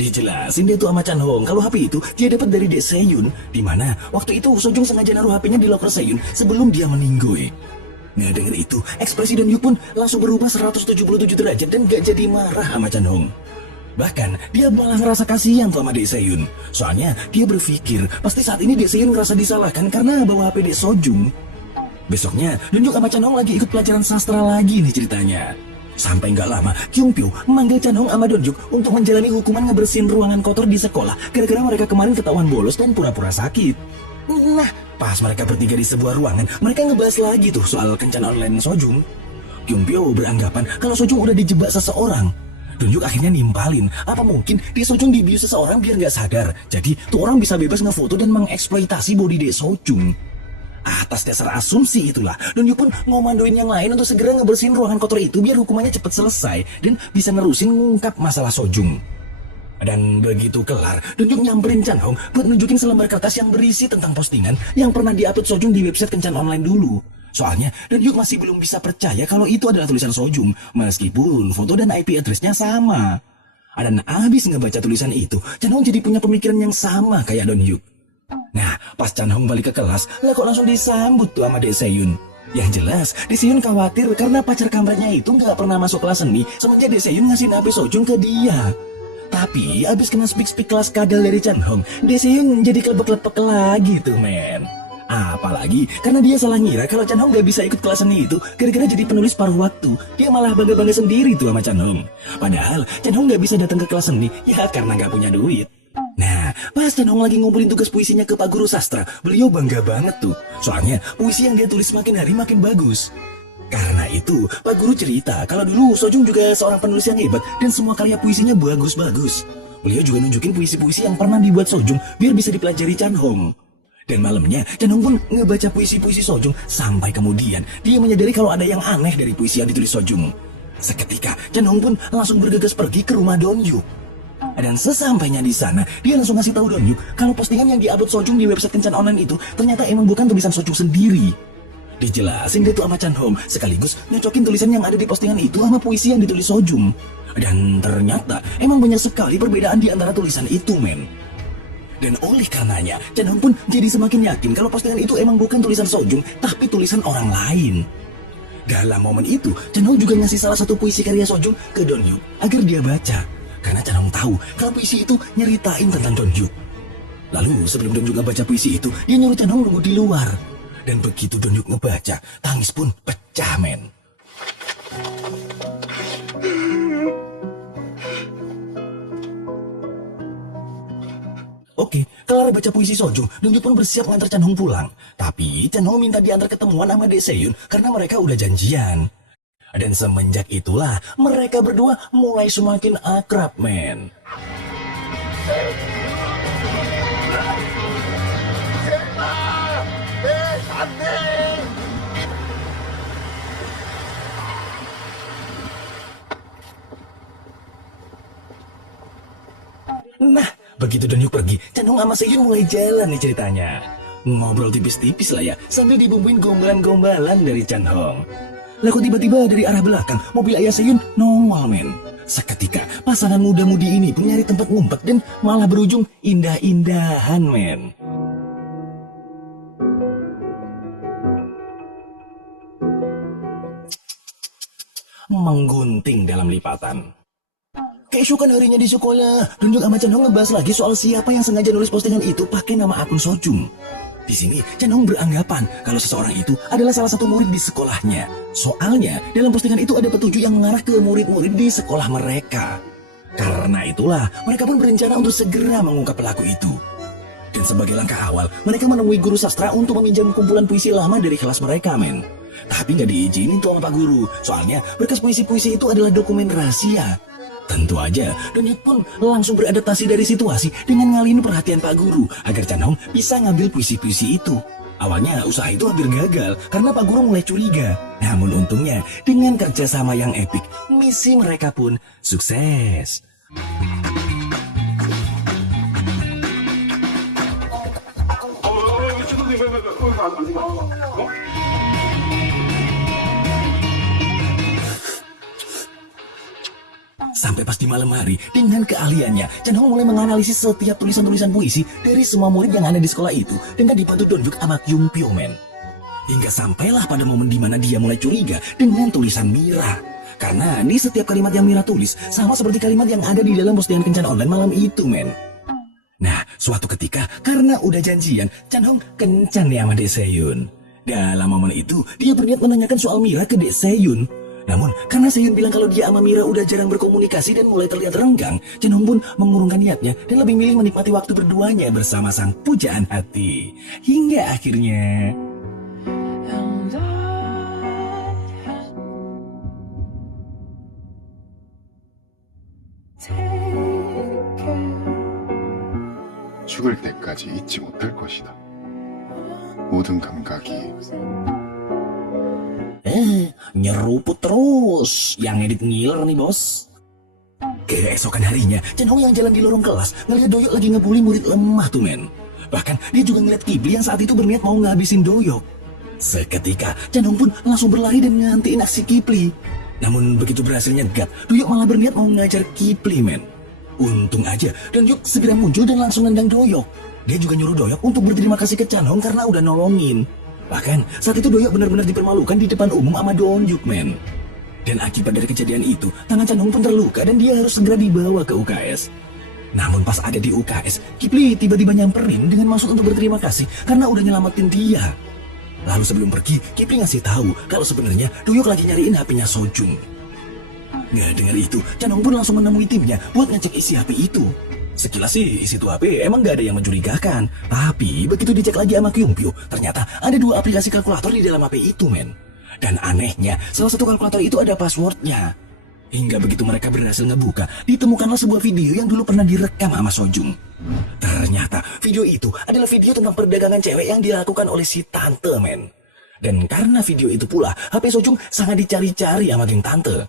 Dijelasin dia tuh sama Chan Hong kalau HP itu dia dapat dari Dek Seyun, di mana waktu itu Sojung sengaja naruh HP-nya di loker Seyun sebelum dia meninggoy. Nah, dengan itu, ekspresi Don Hyuk pun langsung berubah 177 derajat dan gak jadi marah sama Chan Hong. Bahkan, dia malah ngerasa kasihan tuh sama Dek Seyun. Soalnya, dia berpikir pasti saat ini Dek Seyun ngerasa disalahkan karena bawa HP Dek Sojung. Besoknya, Don Hyuk sama Chan Hong lagi ikut pelajaran sastra lagi nih ceritanya. Sampai nggak lama, Kyung Pyo memanggil Chan Hong sama Don Hyuk untuk menjalani hukuman ngebersihin ruangan kotor di sekolah gara-gara mereka kemarin ketahuan bolos dan pura-pura sakit. Nah, pas mereka bertiga di sebuah ruangan, mereka ngebahas lagi tuh soal kencan online Sojung. Kyung Pyo beranggapan kalau Sojung udah dijebak seseorang. Don Hyuk akhirnya nimpalin, apa mungkin di Sojung dibius seseorang biar nggak sadar. Jadi tuh orang bisa bebas ngefoto dan mengeksploitasi body Dek Sojung. Atas dasar asumsi itulah, Don Hyuk pun ngomandoin yang lain untuk segera ngebersihin ruangan kotor itu biar hukumannya cepat selesai dan bisa nerusin ngungkap masalah Sojung. Dan begitu kelar, Donhyuk nyamperin Chan Hong buat nunjukin selembar kertas yang berisi tentang postingan yang pernah diupload Sojung di website Kencan Online dulu. Soalnya Donhyuk masih belum bisa percaya kalau itu adalah tulisan Sojung, meskipun foto dan IP address-nya sama. Dan abis ngebaca tulisan itu, Chan Hong jadi punya pemikiran yang sama kayak Donhyuk. Nah, pas Chan Hong balik ke kelas, lah kok langsung disambut tuh sama Dae Se-yoon. Yang jelas, Dae Se-yoon khawatir karena pacar kampretnya itu nggak pernah masuk kelas seni semenjak Dae Se-yoon ngasih HP Sojung ke dia. Tapi abis kena speak kelas kadal dari Chan Hong, Dae Se-yoon jadi kelepek-kelepek lagi tuh men. Apalagi karena dia salah ngira kalau Chan Hong gak bisa ikut kelas seni itu gara-gara jadi penulis paruh waktu. Dia malah bangga-bangga sendiri tuh sama Chan Hong. Padahal Chan Hong gak bisa datang ke kelas seni ya karena gak punya duit. Nah, pas Chan Hong lagi ngumpulin tugas puisinya ke Pak Guru Sastra, beliau bangga banget tuh. Soalnya puisi yang dia tulis makin hari makin bagus. Karena itu, Pak Guru cerita kalau dulu Sojung juga seorang penulis yang hebat dan semua karya puisinya bagus-bagus. Beliau juga nunjukin puisi-puisi yang pernah dibuat Sojung biar bisa dipelajari Chan Hong. Dan malamnya, Chan Hong pun ngebaca puisi-puisi Sojung sampai kemudian dia menyadari kalau ada yang aneh dari puisi yang ditulis Sojung. Seketika, Chan Hong pun langsung bergegas pergi ke rumah Donhyuk. Dan sesampainya di sana, dia langsung ngasih tahu Donhyuk kalau postingan yang diupload Sojung di website Kencan Online itu ternyata emang bukan tulisan Sojung sendiri. Dijelasin dia tuh sama Chan Hong, sekaligus nyocokin tulisan yang ada di postingan itu sama puisi yang ditulis Sojung. Dan ternyata emang banyak sekali perbedaan di antara tulisan itu, men. Dan oleh karenanya, Chan Hong pun jadi semakin yakin kalau postingan itu emang bukan tulisan Sojung, tapi tulisan orang lain. Dalam momen itu, Chan Hong juga ngasih salah satu puisi karya Sojung ke Donhyuk agar dia baca. Karena Chan Hong tahu kalau puisi itu nyeritain tentang Donhyuk. Lalu sebelum Donhyuk ngebaca puisi itu, dia nyuruh Chan Hong nunggu di luar. Dan begitu Donhyuk ngebaca, tangis pun pecah, men. Oke, kelar baca puisi Sojung, Donhyuk pun bersiap ngantar Chan Hong pulang. Tapi Chan Hong minta diantar ketemuan sama Dae Se-yoon karena mereka udah janjian. Dan semenjak itulah mereka berdua mulai semakin akrab, men. Nah, begitu Donhyuk pergi, Chan Hong sama Se-yoon mulai jalan nih ceritanya. Ngobrol tipis-tipis lah ya, sambil dibumbuin gombalan-gombalan dari Chan Hong. Lah kok tiba-tiba dari arah belakang, mobil ayah Se-yoon nongol, men. Seketika, pasangan muda-mudi ini pun nyari tempat ngumpet dan malah berujung indah-indahan, men. Menggunting dalam lipatan. Keesokan harinya di sekolah, Donhyuk sama Chan Hong ngebahas lagi soal siapa yang sengaja nulis postingan itu pakai nama akun Sojung. Di sini, Chan Hong beranggapan kalau seseorang itu adalah salah satu murid di sekolahnya. Soalnya, dalam postingan itu ada petunjuk yang mengarah ke murid-murid di sekolah mereka. Karena itulah, mereka pun berencana untuk segera mengungkap pelaku itu. Dan sebagai langkah awal, mereka menemui guru sastra untuk meminjam kumpulan puisi lama dari kelas mereka, men. Tapi nggak diizinin tuh sama Pak Guru, soalnya berkas puisi-puisi itu adalah dokumen rahasia. Tentu aja, Donhyuk pun langsung beradaptasi dari situasi dengan ngalihin perhatian Pak Guru agar Chan Hong bisa ngambil puisi-puisi itu. Awalnya usaha itu hampir gagal karena Pak Guru mulai curiga. Namun untungnya dengan kerjasama yang epik, misi mereka pun sukses. Sampai pas di malam hari, dengan keahliannya, Chan Hong mulai menganalisis setiap tulisan-tulisan puisi dari semua murid yang ada di sekolah itu dengan dibantu Donhyuk sama Kyung Pyo, men. Hingga sampailah pada momen di mana dia mulai curiga dengan tulisan Mira. Karena di setiap kalimat yang Mira tulis sama seperti kalimat yang ada di dalam postingan Kencan Online malam itu, men. Nah, suatu ketika karena udah janjian, Chan Hong kencan ya sama Dae Se-yoon. Dalam momen itu, dia berniat menanyakan soal Mira ke Dae Se-yoon. Namun, karena Se-yoon bilang kalau dia sama Mira udah jarang berkomunikasi dan mulai terlihat renggang, Chan Hong pun mengurungkan niatnya dan lebih milih menikmati waktu berduanya bersama sang pujaan hati. Hingga akhirnya... 죽을 때까지 잊지 못할 것이다. 모든 감각이 nyeruput terus. Yang edit ngiler nih, bos. Keesokan harinya, Chan Hong yang jalan di lorong kelas ngeliat Doyok lagi ngebully murid lemah tuh men. Bahkan dia juga ngeliat Kipli yang saat itu berniat mau ngabisin Doyok. Seketika, Chan Hong pun langsung berlari dan ngantiin aksi Kipli. Namun begitu berhasil nyegat, Doyok malah berniat mau ngajar Kipli men. Untung aja, Doyok segera muncul dan langsung nendang Doyok. Dia juga nyuruh Doyok untuk berterima kasih ke Chan Hong karena udah nolongin. Bahkan saat itu Doyok benar-benar dipermalukan di depan umum sama Doyok men. Dan akibat dari kejadian itu, tangan Chan Hong pun terluka dan dia harus segera dibawa ke UKS. Namun pas ada di UKS, Kipli tiba-tiba nyamperin dengan maksud untuk berterima kasih karena udah nyelamatin dia. Lalu sebelum pergi, Kipli ngasih tahu kalau sebenarnya Doyok lagi nyariin HP-nya Sojung. Nggak dengar itu, Chan Hong pun langsung menemui timnya buat ngecek isi HP itu. Sekilas sih isi tuh HP emang gak ada yang mencurigakan. Tapi begitu dicek lagi sama Kyungpyo, ternyata ada 2 aplikasi kalkulator di dalam HP itu men. Dan anehnya, salah satu kalkulator itu ada passwordnya. Hingga begitu mereka berhasil ngebuka, ditemukanlah sebuah video yang dulu pernah direkam sama Sojung. Ternyata video itu adalah video tentang perdagangan cewek yang dilakukan oleh si tante men. Dan karena video itu pula, HP Sojung sangat dicari-cari sama geng tante.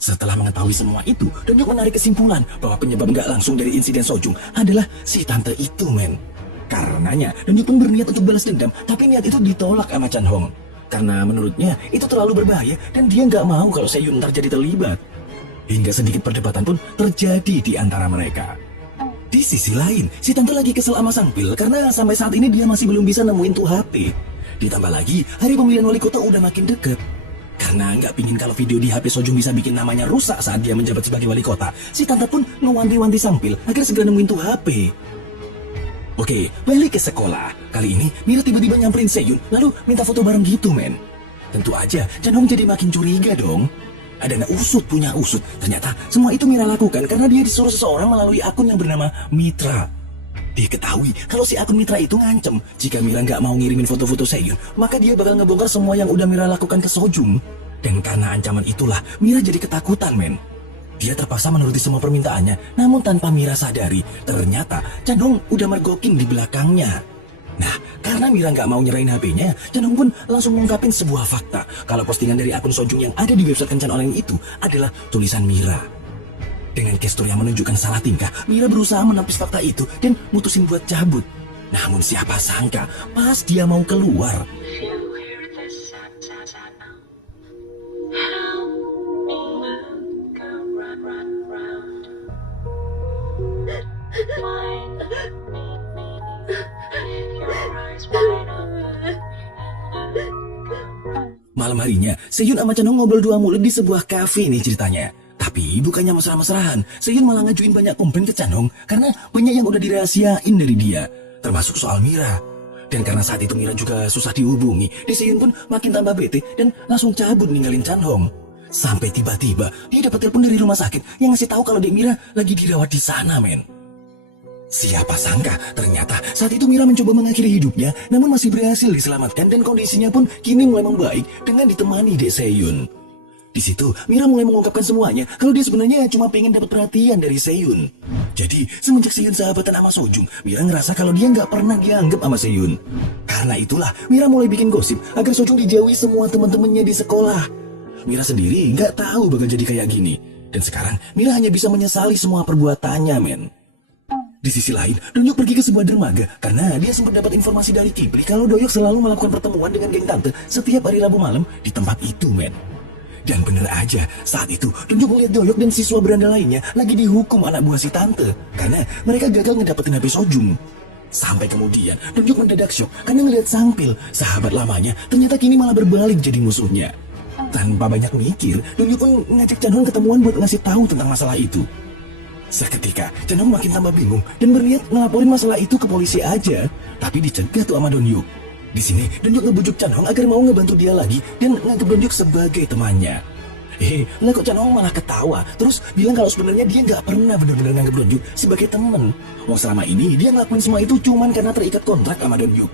Setelah mengetahui semua itu, Doyok menarik kesimpulan bahwa penyebab gak langsung dari insiden Sojung adalah si tante itu men. Karenanya, Doyok pun berniat untuk balas dendam, tapi niat itu ditolak sama Chan Hong. Karena menurutnya itu terlalu berbahaya dan dia nggak mau kalau Seyun ntar jadi terlibat. Hingga sedikit perdebatan pun terjadi di antara mereka. Di sisi lain, si tante lagi kesel sama Sang Pil karena sampai saat ini dia masih belum bisa nemuin tuh HP. Ditambah lagi, hari pemilihan wali kota udah makin deket. Karena nggak pingin kalau video di HP Sojung bisa bikin namanya rusak saat dia menjabat sebagai wali kota, si tante pun ngewanti-wanti Sang Pil agar segera nemuin tuh HP. Oke, balik ke sekolah. Kali ini, Mira tiba-tiba nyamperin Seyun, lalu minta foto bareng gitu, men. Tentu aja, Chan Hong jadi makin curiga dong. Ada anak usut punya usut. Ternyata, semua itu Mira lakukan karena dia disuruh seseorang melalui akun yang bernama Mitra. Diketahui kalau si akun Mitra itu ngancem, jika Mira nggak mau ngirimin foto-foto Seyun, maka dia bakal ngebongkar semua yang udah Mira lakukan ke Sojung. Dan karena ancaman itulah, Mira jadi ketakutan, men. Dia terpaksa menuruti semua permintaannya, namun tanpa Mira sadari, ternyata Chan Hong udah mergokin di belakangnya. Nah, karena Mira nggak mau nyerahin HP-nya, Chan Hong pun langsung mengungkapin sebuah fakta kalau postingan dari akun Sojung yang ada di website kencan online itu adalah tulisan Mira. Dengan gestur yang menunjukkan salah tingkah, Mira berusaha menepis fakta itu dan mutusin buat cabut. Namun siapa sangka, pas dia mau keluar, malam harinya, Seyun sama Chan Hong ngobrol 2 mulut di sebuah kafe nih ceritanya. Tapi bukannya mesra-mesrahan, Seyun malah ngajuin banyak komplain ke Chan Hong karena banyak yang udah dirahasiain dari dia, termasuk soal Mira. Dan karena saat itu Mira juga susah dihubungi, Seyun pun makin tambah bete dan langsung cabut ninggalin Chan Hong. Sampai tiba-tiba dia dapat telepon dari rumah sakit yang ngasih tahu kalau Dek Mira lagi dirawat di sana, men. Siapa sangka, ternyata saat itu Mira mencoba mengakhiri hidupnya, namun masih berhasil diselamatkan dan kondisinya pun kini mulai membaik dengan ditemani Dek Seyun. Di situ, Mira mulai mengungkapkan semuanya kalau dia sebenarnya cuma pengen dapat perhatian dari Seyun. Jadi, semenjak Seyun sahabatan sama Sojung, Mira ngerasa kalau dia nggak pernah dianggap sama Seyun. Karena itulah, Mira mulai bikin gosip agar Sojung dijauhi semua teman-temannya di sekolah. Mira sendiri nggak tahu bakal jadi kayak gini. Dan sekarang, Mira hanya bisa menyesali semua perbuatannya, men. Di sisi lain, Doyok pergi ke sebuah dermaga karena dia sempat dapat informasi dari Kipli kalau Doyok selalu melakukan pertemuan dengan geng tante setiap hari Rabu malam di tempat itu, men. Dan bener aja, saat itu Doyok melihat Doyok dan siswa beranda lainnya lagi dihukum anak buah si tante karena mereka gagal ngedapetin HP Sojung. Sampai kemudian, Doyok mendadak syok karena ngelihat Sang Pil, sahabat lamanya, ternyata kini malah berbalik jadi musuhnya. Tanpa banyak mikir, Doyok pun ngajak Chan Hong ketemuan buat ngasih tahu tentang masalah itu. Seketika, Chan Hong makin tambah bingung dan berniat ngelaporin masalah itu ke polisi aja, tapi dicegah tuh sama Doyok. Di sini, Doyok ngebujuk Chan Hong agar mau ngebantu dia lagi dan nganggep Doyok sebagai temannya. Lah kok Chan Hong malah ketawa, terus bilang kalau sebenarnya dia nggak pernah benar-benar nganggep Doyok sebagai teman. Wong selama ini dia ngelakuin semua itu cuman karena terikat kontrak sama Doyok.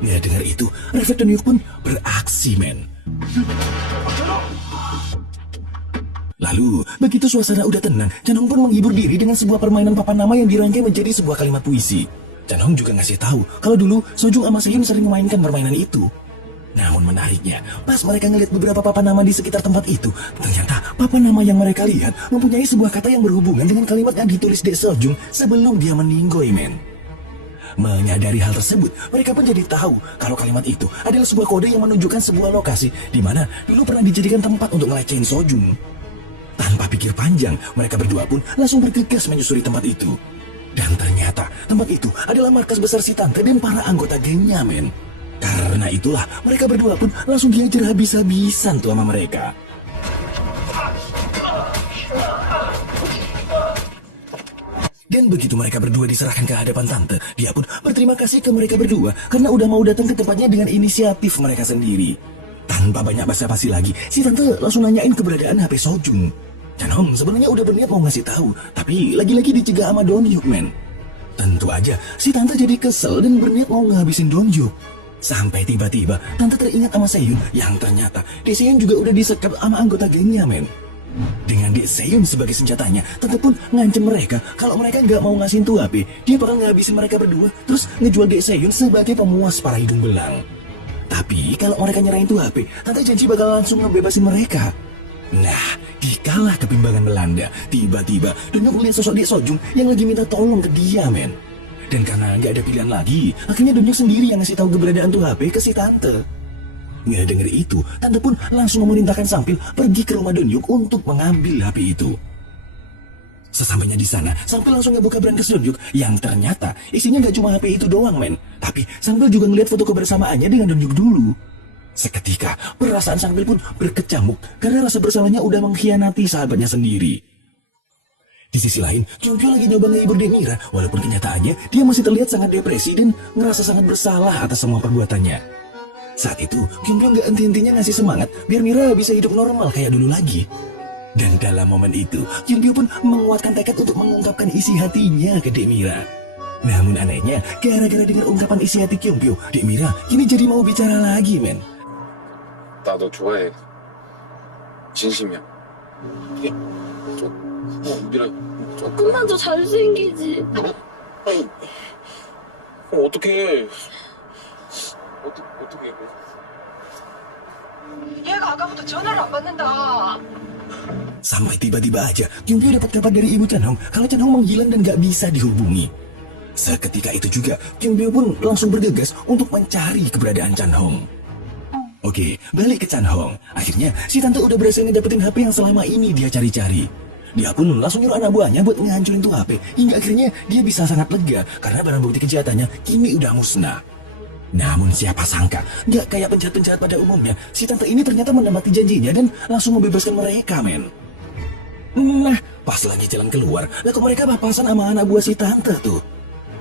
Ya dengar itu, refleks Doyok pun beraksi, men. Lalu, begitu suasana udah tenang, Chan Hong pun menghibur diri dengan sebuah permainan papan nama yang dirangkai menjadi sebuah kalimat puisi. Chan Hong juga ngasih tahu kalau dulu Sojung sama Seyun sering memainkan permainan itu. Namun menariknya, pas mereka ngelihat beberapa papan nama di sekitar tempat itu, ternyata papan nama yang mereka lihat mempunyai sebuah kata yang berhubungan dengan kalimat yang ditulis Dek Sojung sebelum dia meninggoy, men. Menyadari hal tersebut, mereka pun jadi tahu kalau kalimat itu adalah sebuah kode yang menunjukkan sebuah lokasi di mana dulu pernah dijadikan tempat untuk ngelecehin Sojung. Tanpa pikir panjang, mereka berdua pun langsung bergegas menyusuri tempat itu. Dan ternyata tempat itu adalah markas besar si tante dan para anggota gengnya, men. Karena itulah mereka berdua pun langsung diajar habis-habisan tuh sama mereka. Dan begitu mereka berdua diserahkan ke hadapan tante, dia pun berterima kasih ke mereka berdua karena udah mau datang ke tempatnya dengan inisiatif mereka sendiri. Tanpa banyak basa-basi lagi, si tante langsung nanyain keberadaan HP Sojung. Chanhong sebenarnya udah berniat mau ngasih tahu, tapi lagi-lagi dicegah sama Donhyuk, men. Tentu aja si tante jadi kesel dan berniat mau ngabisin Donhyuk. Sampai tiba-tiba tante teringat sama Seyun yang ternyata Dek Seyun juga udah disekap sama anggota gengnya, men. Dengan Dek Seyun sebagai senjatanya, tante pun ngancem mereka kalau mereka nggak mau ngasihin tuh HP, dia bakal ngabisin mereka berdua terus ngejual Dek Seyun sebagai pemuas para hidung belang. Tapi kalau mereka nyerahin tuh HP, tante janji bakal langsung ngebebasin mereka. Nah, dikala kebimbangan melanda, tiba-tiba Donhyuk melihat sosok Dek Sojung yang lagi minta tolong ke dia, men. Dan karena nggak ada pilihan lagi, akhirnya Donhyuk sendiri yang ngasih tahu keberadaan tuh HP ke si tante. Ngedenger itu, tante pun langsung memerintahkan Sampil pergi ke rumah Donhyuk untuk mengambil HP itu. Sesampainya di sana, Sampil langsung ngebuka brankas Donhyuk yang ternyata isinya nggak cuma HP itu doang, men. Tapi Sampil juga ngeliat foto kebersamaannya dengan Donhyuk dulu. Seketika, perasaan Sampil pun berkecamuk karena rasa bersalahnya udah mengkhianati sahabatnya sendiri. Di sisi lain, Kyungkyo lagi nyoba ngehibur Dek Mira, walaupun kenyataannya dia masih terlihat sangat depresi dan ngerasa sangat bersalah atas semua perbuatannya. Saat itu, Kyungkyo nggak henti-hentinya ngasih semangat biar Mira bisa hidup normal kayak dulu lagi. Dan dalam momen itu, Kyungkyo pun menguatkan tekad untuk mengungkapkan isi hatinya ke Dek Mira. Namun anehnya, gara-gara dengar ungkapan isi hati Kyungkyo, Dek Mira kini jadi mau bicara lagi, men. 나 너 좋아해. 진심이야. 미라. 조금만 더 잘생기지. 어떡해. 어떻게. 얘가 아까부터 전화를 안 받는다. Sampai tiba-tiba aja, Kyungkyo dapat kabar dari ibu Chanhong kalau Chanhong menghilang dan gak bisa dihubungi. Seketika itu juga, Kyungkyo pun langsung bergegas untuk mencari keberadaan Chanhong. Oke, balik ke Chanhong. Akhirnya, si tante udah berhasil ngedapetin HP yang selama ini dia cari-cari. Dia pun langsung nyuruh anak buahnya buat ngehancurin tuh HP, hingga akhirnya dia bisa sangat lega karena barang bukti kejahatannya kini udah musnah. Namun siapa sangka, gak kayak penjahat-penjahat pada umumnya, si tante ini ternyata menepati janjinya dan langsung membebaskan mereka, men. Nah, pas lagi jalan keluar, lah kok mereka papasan sama anak buah si tante tuh.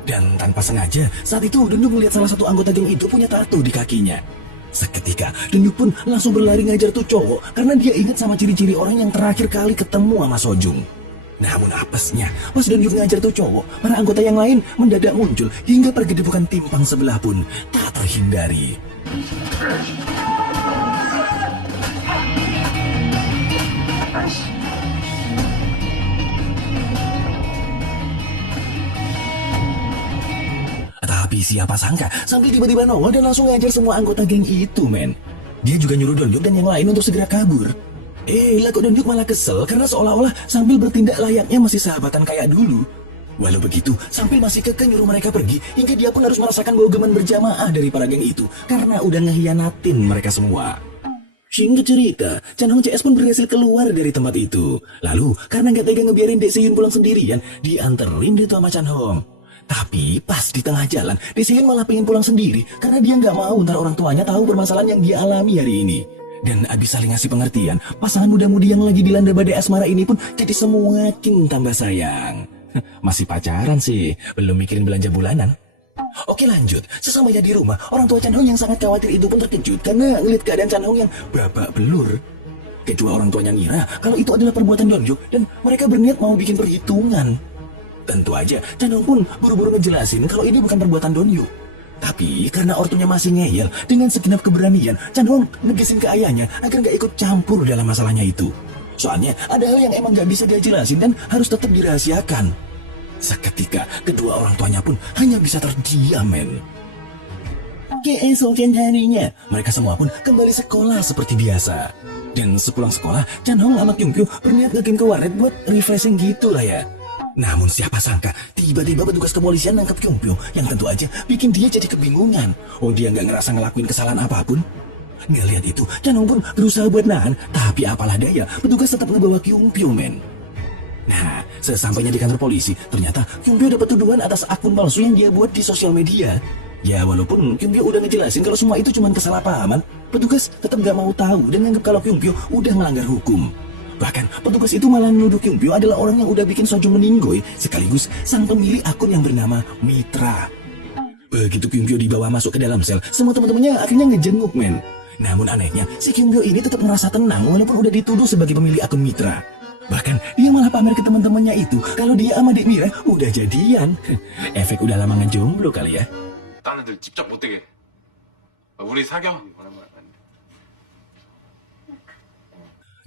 Dan tanpa sengaja, saat itu Donhyuk melihat salah satu anggota geng itu punya tato di kakinya. Seketika, Donhyuk pun langsung berlari ngajar tuh cowok karena dia ingat sama ciri-ciri orang yang terakhir kali ketemu sama Sojung. Namun apesnya, pas Donhyuk ngajar tuh cowok, para anggota yang lain mendadak muncul hingga pergedebukan timpang sebelah pun tak terhindari. Tapi siapa sangka sambil tiba-tiba nongol dan langsung ngajar semua anggota geng itu, men. Dia juga nyuruh Donhyuk dan yang lain untuk segera kabur. Lah kok Donhyuk malah kesel karena seolah-olah Sampil bertindak layaknya masih sahabatan kayak dulu. Walau begitu, Sampil masih kekeh nyuruh mereka pergi hingga dia pun harus merasakan bau geman berjamaah dari para geng itu karena udah ngehianatin mereka semua. Singkat cerita, Chanhong CS pun berhasil keluar dari tempat itu. Lalu, karena gak tega ngebiarin Dek Seyun pulang sendirian, dianterin deh tuh sama Chanhong. Tapi pas di tengah jalan, Dek Seyun malah pengen pulang sendiri karena dia nggak mau ntar orang tuanya tahu permasalahan yang dia alami hari ini. Dan abis saling ngasih pengertian, pasangan muda-mudi yang lagi dilanda badai asmara ini pun jadi semakin tambah sayang. Masih pacaran sih, belum mikirin belanja bulanan. Oke lanjut, sesamanya di rumah, orang tua Chanhong yang sangat khawatir itu pun terkejut karena ngeliat keadaan Chanhong yang babak belur. Kedua orang tuanya ngira kalau itu adalah perbuatan Donhyuk dan mereka berniat mau bikin perhitungan. Tentu aja, Chanhong pun buru-buru ngejelasin kalau ini bukan perbuatan Donhyuk. Tapi karena ortunya masih ngeyel, dengan segenap keberanian, Chanhong negesin ke ayahnya agar gak ikut campur dalam masalahnya itu. Soalnya ada hal yang emang gak bisa dia jelasin dan harus tetap dirahasiakan. Seketika, kedua orang tuanya pun hanya bisa terdiam, men. Keesokan harinya, mereka semua pun kembali sekolah seperti biasa. Dan sepulang sekolah, Chan Hong sama Kyung Pyo berniat nge-game ke warnet buat refreshing gitu lah ya. Namun siapa sangka, tiba-tiba petugas kepolisian nangkap Kyung Pyo yang tentu aja bikin dia jadi kebingungan. Oh, dia nggak ngerasa ngelakuin kesalahan apapun. Ngeliat itu, Chan Hong pun berusaha buat nahan, tapi apalah daya, petugas tetap ngebawa Kyung Pyo, men. Nah, sesampainya di kantor polisi, ternyata Kyung Pyo dapat tuduhan atas akun palsu yang dia buat di sosial media. Ya, walaupun Kyung Pyo udah ngejelasin kalau semua itu cuma kesalahpahaman, petugas tetap gak mau tahu dan nganggap kalau Kyung Pyo udah melanggar hukum. Bahkan, petugas itu malah menuduh Kyung Pyo adalah orang yang udah bikin Sojung meninggoy, sekaligus sang pemilik akun yang bernama Mitra. Begitu Kyung Pyo dibawa masuk ke dalam sel, semua teman-temannya akhirnya ngejenguk, men. Namun anehnya, si Kyung Pyo ini tetap merasa tenang walaupun udah dituduh sebagai pemilik akun Mitra. Bahkan dia malah pamer ke teman-temannya itu kalau dia sama Dek Mira udah jadian. Efek udah lama ngejomblo kali ya. 딴 애들 직접 못 되게 우리 사겨.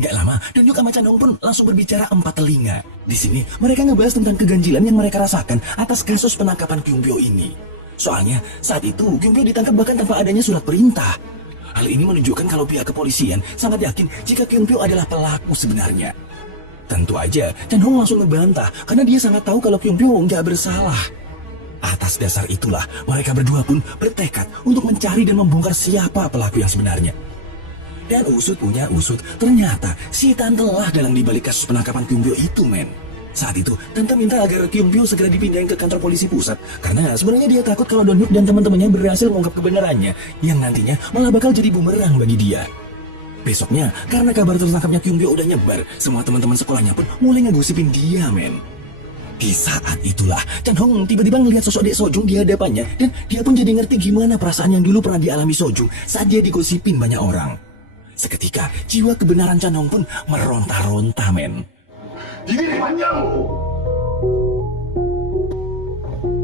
Gak lama, Donhyuk sama Chan Hong pun langsung berbicara empat telinga. Di sini mereka ngebahas tentang keganjilan yang mereka rasakan atas kasus penangkapan Kyung Pyo ini. Soalnya saat itu Kyung Pyo ditangkap bahkan tanpa adanya surat perintah. Hal ini menunjukkan kalau pihak kepolisian sangat yakin jika Kyung Pyo adalah pelaku sebenarnya. Tentu aja, Chan Hong langsung ngebantah karena dia sangat tahu kalau Kyung Pyo nggak bersalah. Atas dasar itulah, mereka berdua pun bertekad untuk mencari dan membongkar siapa pelaku yang sebenarnya. Dan usut punya usut, ternyata si Tante lah dalam dibalik kasus penangkapan Kyung Pyo itu, men. Saat itu, Tante minta agar Kyung Pyo segera dipindahin ke kantor polisi pusat, karena sebenarnya dia takut kalau Donhyuk dan teman-temannya berhasil mengungkap kebenarannya, yang nantinya malah bakal jadi bumerang bagi dia. Besoknya, karena kabar tertangkapnya Kyung Pyo udah nyebar, semua teman-teman sekolahnya pun mulai ngegosipin dia, men. Di saat itulah, Chan Hong tiba-tiba ngelihat sosok Dek Sojung di hadapannya, dan dia pun jadi ngerti gimana perasaan yang dulu pernah dialami Sojung saat dia digosipin banyak orang. Seketika, jiwa kebenaran Chan Hong pun meronta-ronta, men. 니들이 맞냐고!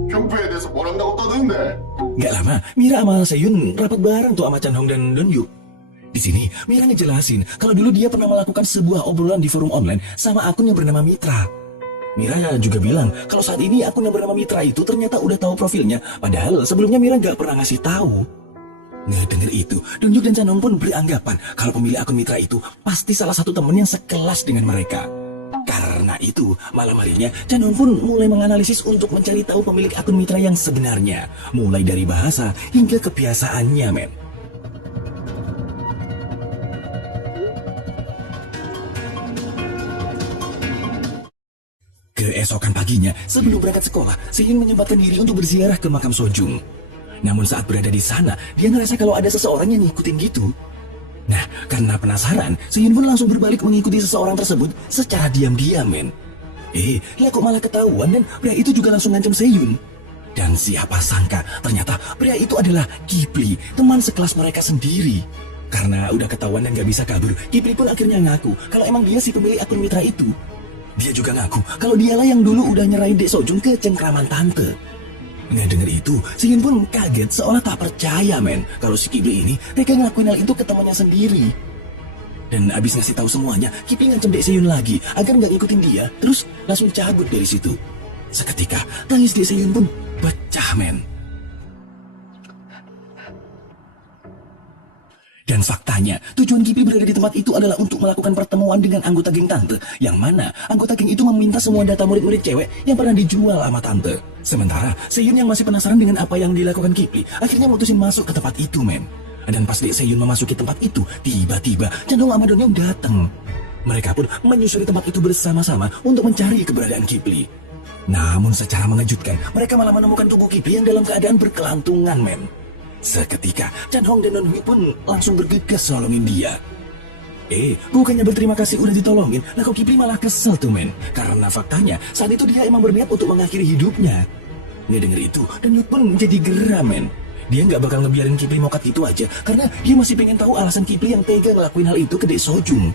경부에 대해서 뭘 한다고 떠드는데? Gak lama, Mira sama Seyun rapat bareng tuh sama Chan Hong dan Donhyuk. Di sini, Mira ngejelasin kalau dulu dia pernah melakukan sebuah obrolan di forum online sama akun yang bernama Mitra. Mira juga bilang kalau saat ini akun yang bernama Mitra itu ternyata udah tahu profilnya, padahal sebelumnya Mira gak pernah ngasih tahu. Ngedenger itu, Donhyuk dan Chan Hong pun beranggapan kalau pemilik akun Mitra itu pasti salah satu teman yang sekelas dengan mereka. Karena itu, malam harinya Chan Hong pun mulai menganalisis untuk mencari tahu pemilik akun Mitra yang sebenarnya, mulai dari bahasa hingga kebiasaannya, men. Keesokan paginya, sebelum berangkat sekolah, Seyun menyempatkan diri untuk berziarah ke makam Sojung. Namun saat berada di sana, dia ngerasa kalau ada seseorang yang ngikutin gitu. Nah, karena penasaran, Seyun pun langsung berbalik mengikuti seseorang tersebut secara diam-diam, men. Lah kok malah ketahuan dan pria itu juga langsung ngancam Seyun. Dan siapa sangka, ternyata pria itu adalah Kipli, teman sekelas mereka sendiri. Karena udah ketahuan dan gak bisa kabur, Kipli pun akhirnya ngaku kalau emang dia si pemilik akun Mitra itu. Dia juga ngaku kalau dialah yang dulu udah nyerahin Dek Sojung ke cengkraman Tante. Ngedenger itu, Seyun pun kaget seolah tak percaya, men, kalau si Kipli ini tega ngelakuin hal itu ke temannya sendiri. Dan abis ngasih tahu semuanya, Kipli ngancam Dek Seyun lagi agar nggak ngikutin dia, terus langsung cabut dari situ. Seketika, tangis Dek Seyun pun pecah, men. Dan faktanya, tujuan Kipli berada di tempat itu adalah untuk melakukan pertemuan dengan anggota geng Tante, yang mana anggota geng itu meminta semua data murid-murid cewek yang pernah dijual sama Tante. Sementara, Seyun yang masih penasaran dengan apa yang dilakukan Kipli, akhirnya mutusin masuk ke tempat itu, men. Dan pas Dek Seyun memasuki tempat itu, tiba-tiba Chan Hong sama Donhyuk datang. Mereka pun menyusuri tempat itu bersama-sama untuk mencari keberadaan Kipli. Namun secara mengejutkan, mereka malah menemukan tubuh Kipli yang dalam keadaan berkelantungan, men. Seketika, Chan Hong dan Donhyuk pun langsung bergegas nolongin dia. Bukannya berterima kasih udah ditolongin, lah kok Kipli malah kesel tuh, men. Karena faktanya, saat itu dia emang berniat untuk mengakhiri hidupnya. Ngedenger itu, Donhyuk pun jadi geram, men. Dia nggak bakal ngebiarin Kipli mokat gitu aja, karena dia masih pengen tahu alasan Kipli yang tega ngelakuin hal itu ke Dek Sojung.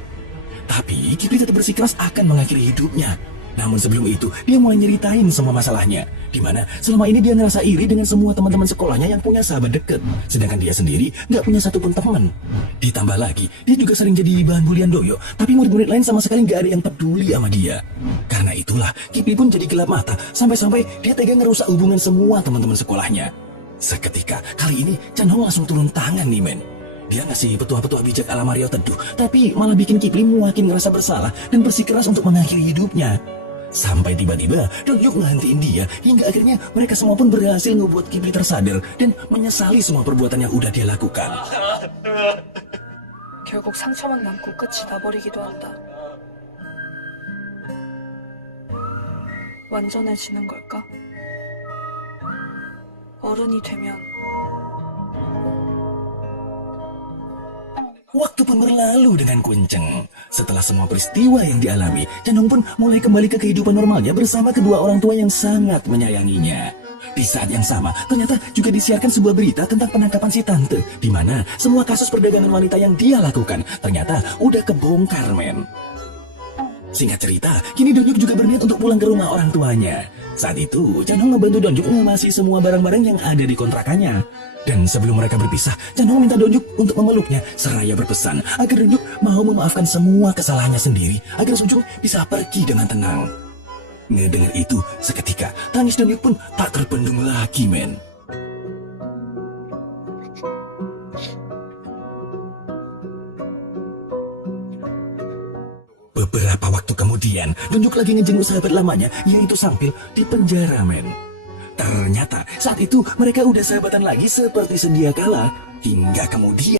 Tapi Kipli tetap bersikeras akan mengakhiri hidupnya. Namun sebelum itu, dia mulai nyeritain semua masalahnya, dimana selama ini dia ngerasa iri dengan semua teman-teman sekolahnya yang punya sahabat deket, sedangkan dia sendiri nggak punya satupun teman. Ditambah lagi, dia juga sering jadi bahan bulian Doyo, tapi murid-murid lain sama sekali nggak ada yang peduli sama dia. Karena itulah, Kipli pun jadi gelap mata, sampai-sampai dia tega ngerusak hubungan semua teman-teman sekolahnya. Seketika, kali ini Chan Hong langsung turun tangan nih men. Dia ngasih petua-petua bijak ala Mario Teduh, tapi malah bikin Kipli makin ngerasa bersalah dan bersikeras untuk mengakhiri hidupnya. Sampai tiba-tiba Dongyuk ngehentiin dia, hingga akhirnya mereka semua pun berhasil ngebuat Kipli tersadar dan menyesali semua perbuatan yang udah dia lakukan. 결국 상처만 남고 끝이 나버리기도 한다. 완전해지는 걸까? 어른이 되면 Waktu pun berlalu dengan kunceng. Setelah semua peristiwa yang dialami, Chan Hong pun mulai kembali ke kehidupan normalnya bersama kedua orang tua yang sangat menyayanginya. Di saat yang sama, ternyata juga disiarkan sebuah berita tentang penangkapan si tante, di mana semua kasus perdagangan wanita yang dia lakukan ternyata udah kebongkar, men. Singkat cerita, kini Dongyuk juga berniat untuk pulang ke rumah orang tuanya. Saat itu, Chan Hong ngebantu Dongyuk ngemasi semua barang-barang yang ada di kontrakannya. Dan sebelum mereka berpisah, Chan Hong minta Dongyuk untuk memeluknya, seraya berpesan agar Dongyuk mau memaafkan semua kesalahannya sendiri, agar Sung Jung bisa pergi dengan tenang. Ngedengar itu, seketika tangis Dongyuk pun tak terbendung lagi, men. Beberapa waktu kemudian, Dongyuk lagi ngejenguk sahabat lamanya, yaitu Sangpil, di penjara, men. Ternyata saat itu mereka udah sahabatan lagi seperti sedia kala, hingga kemudian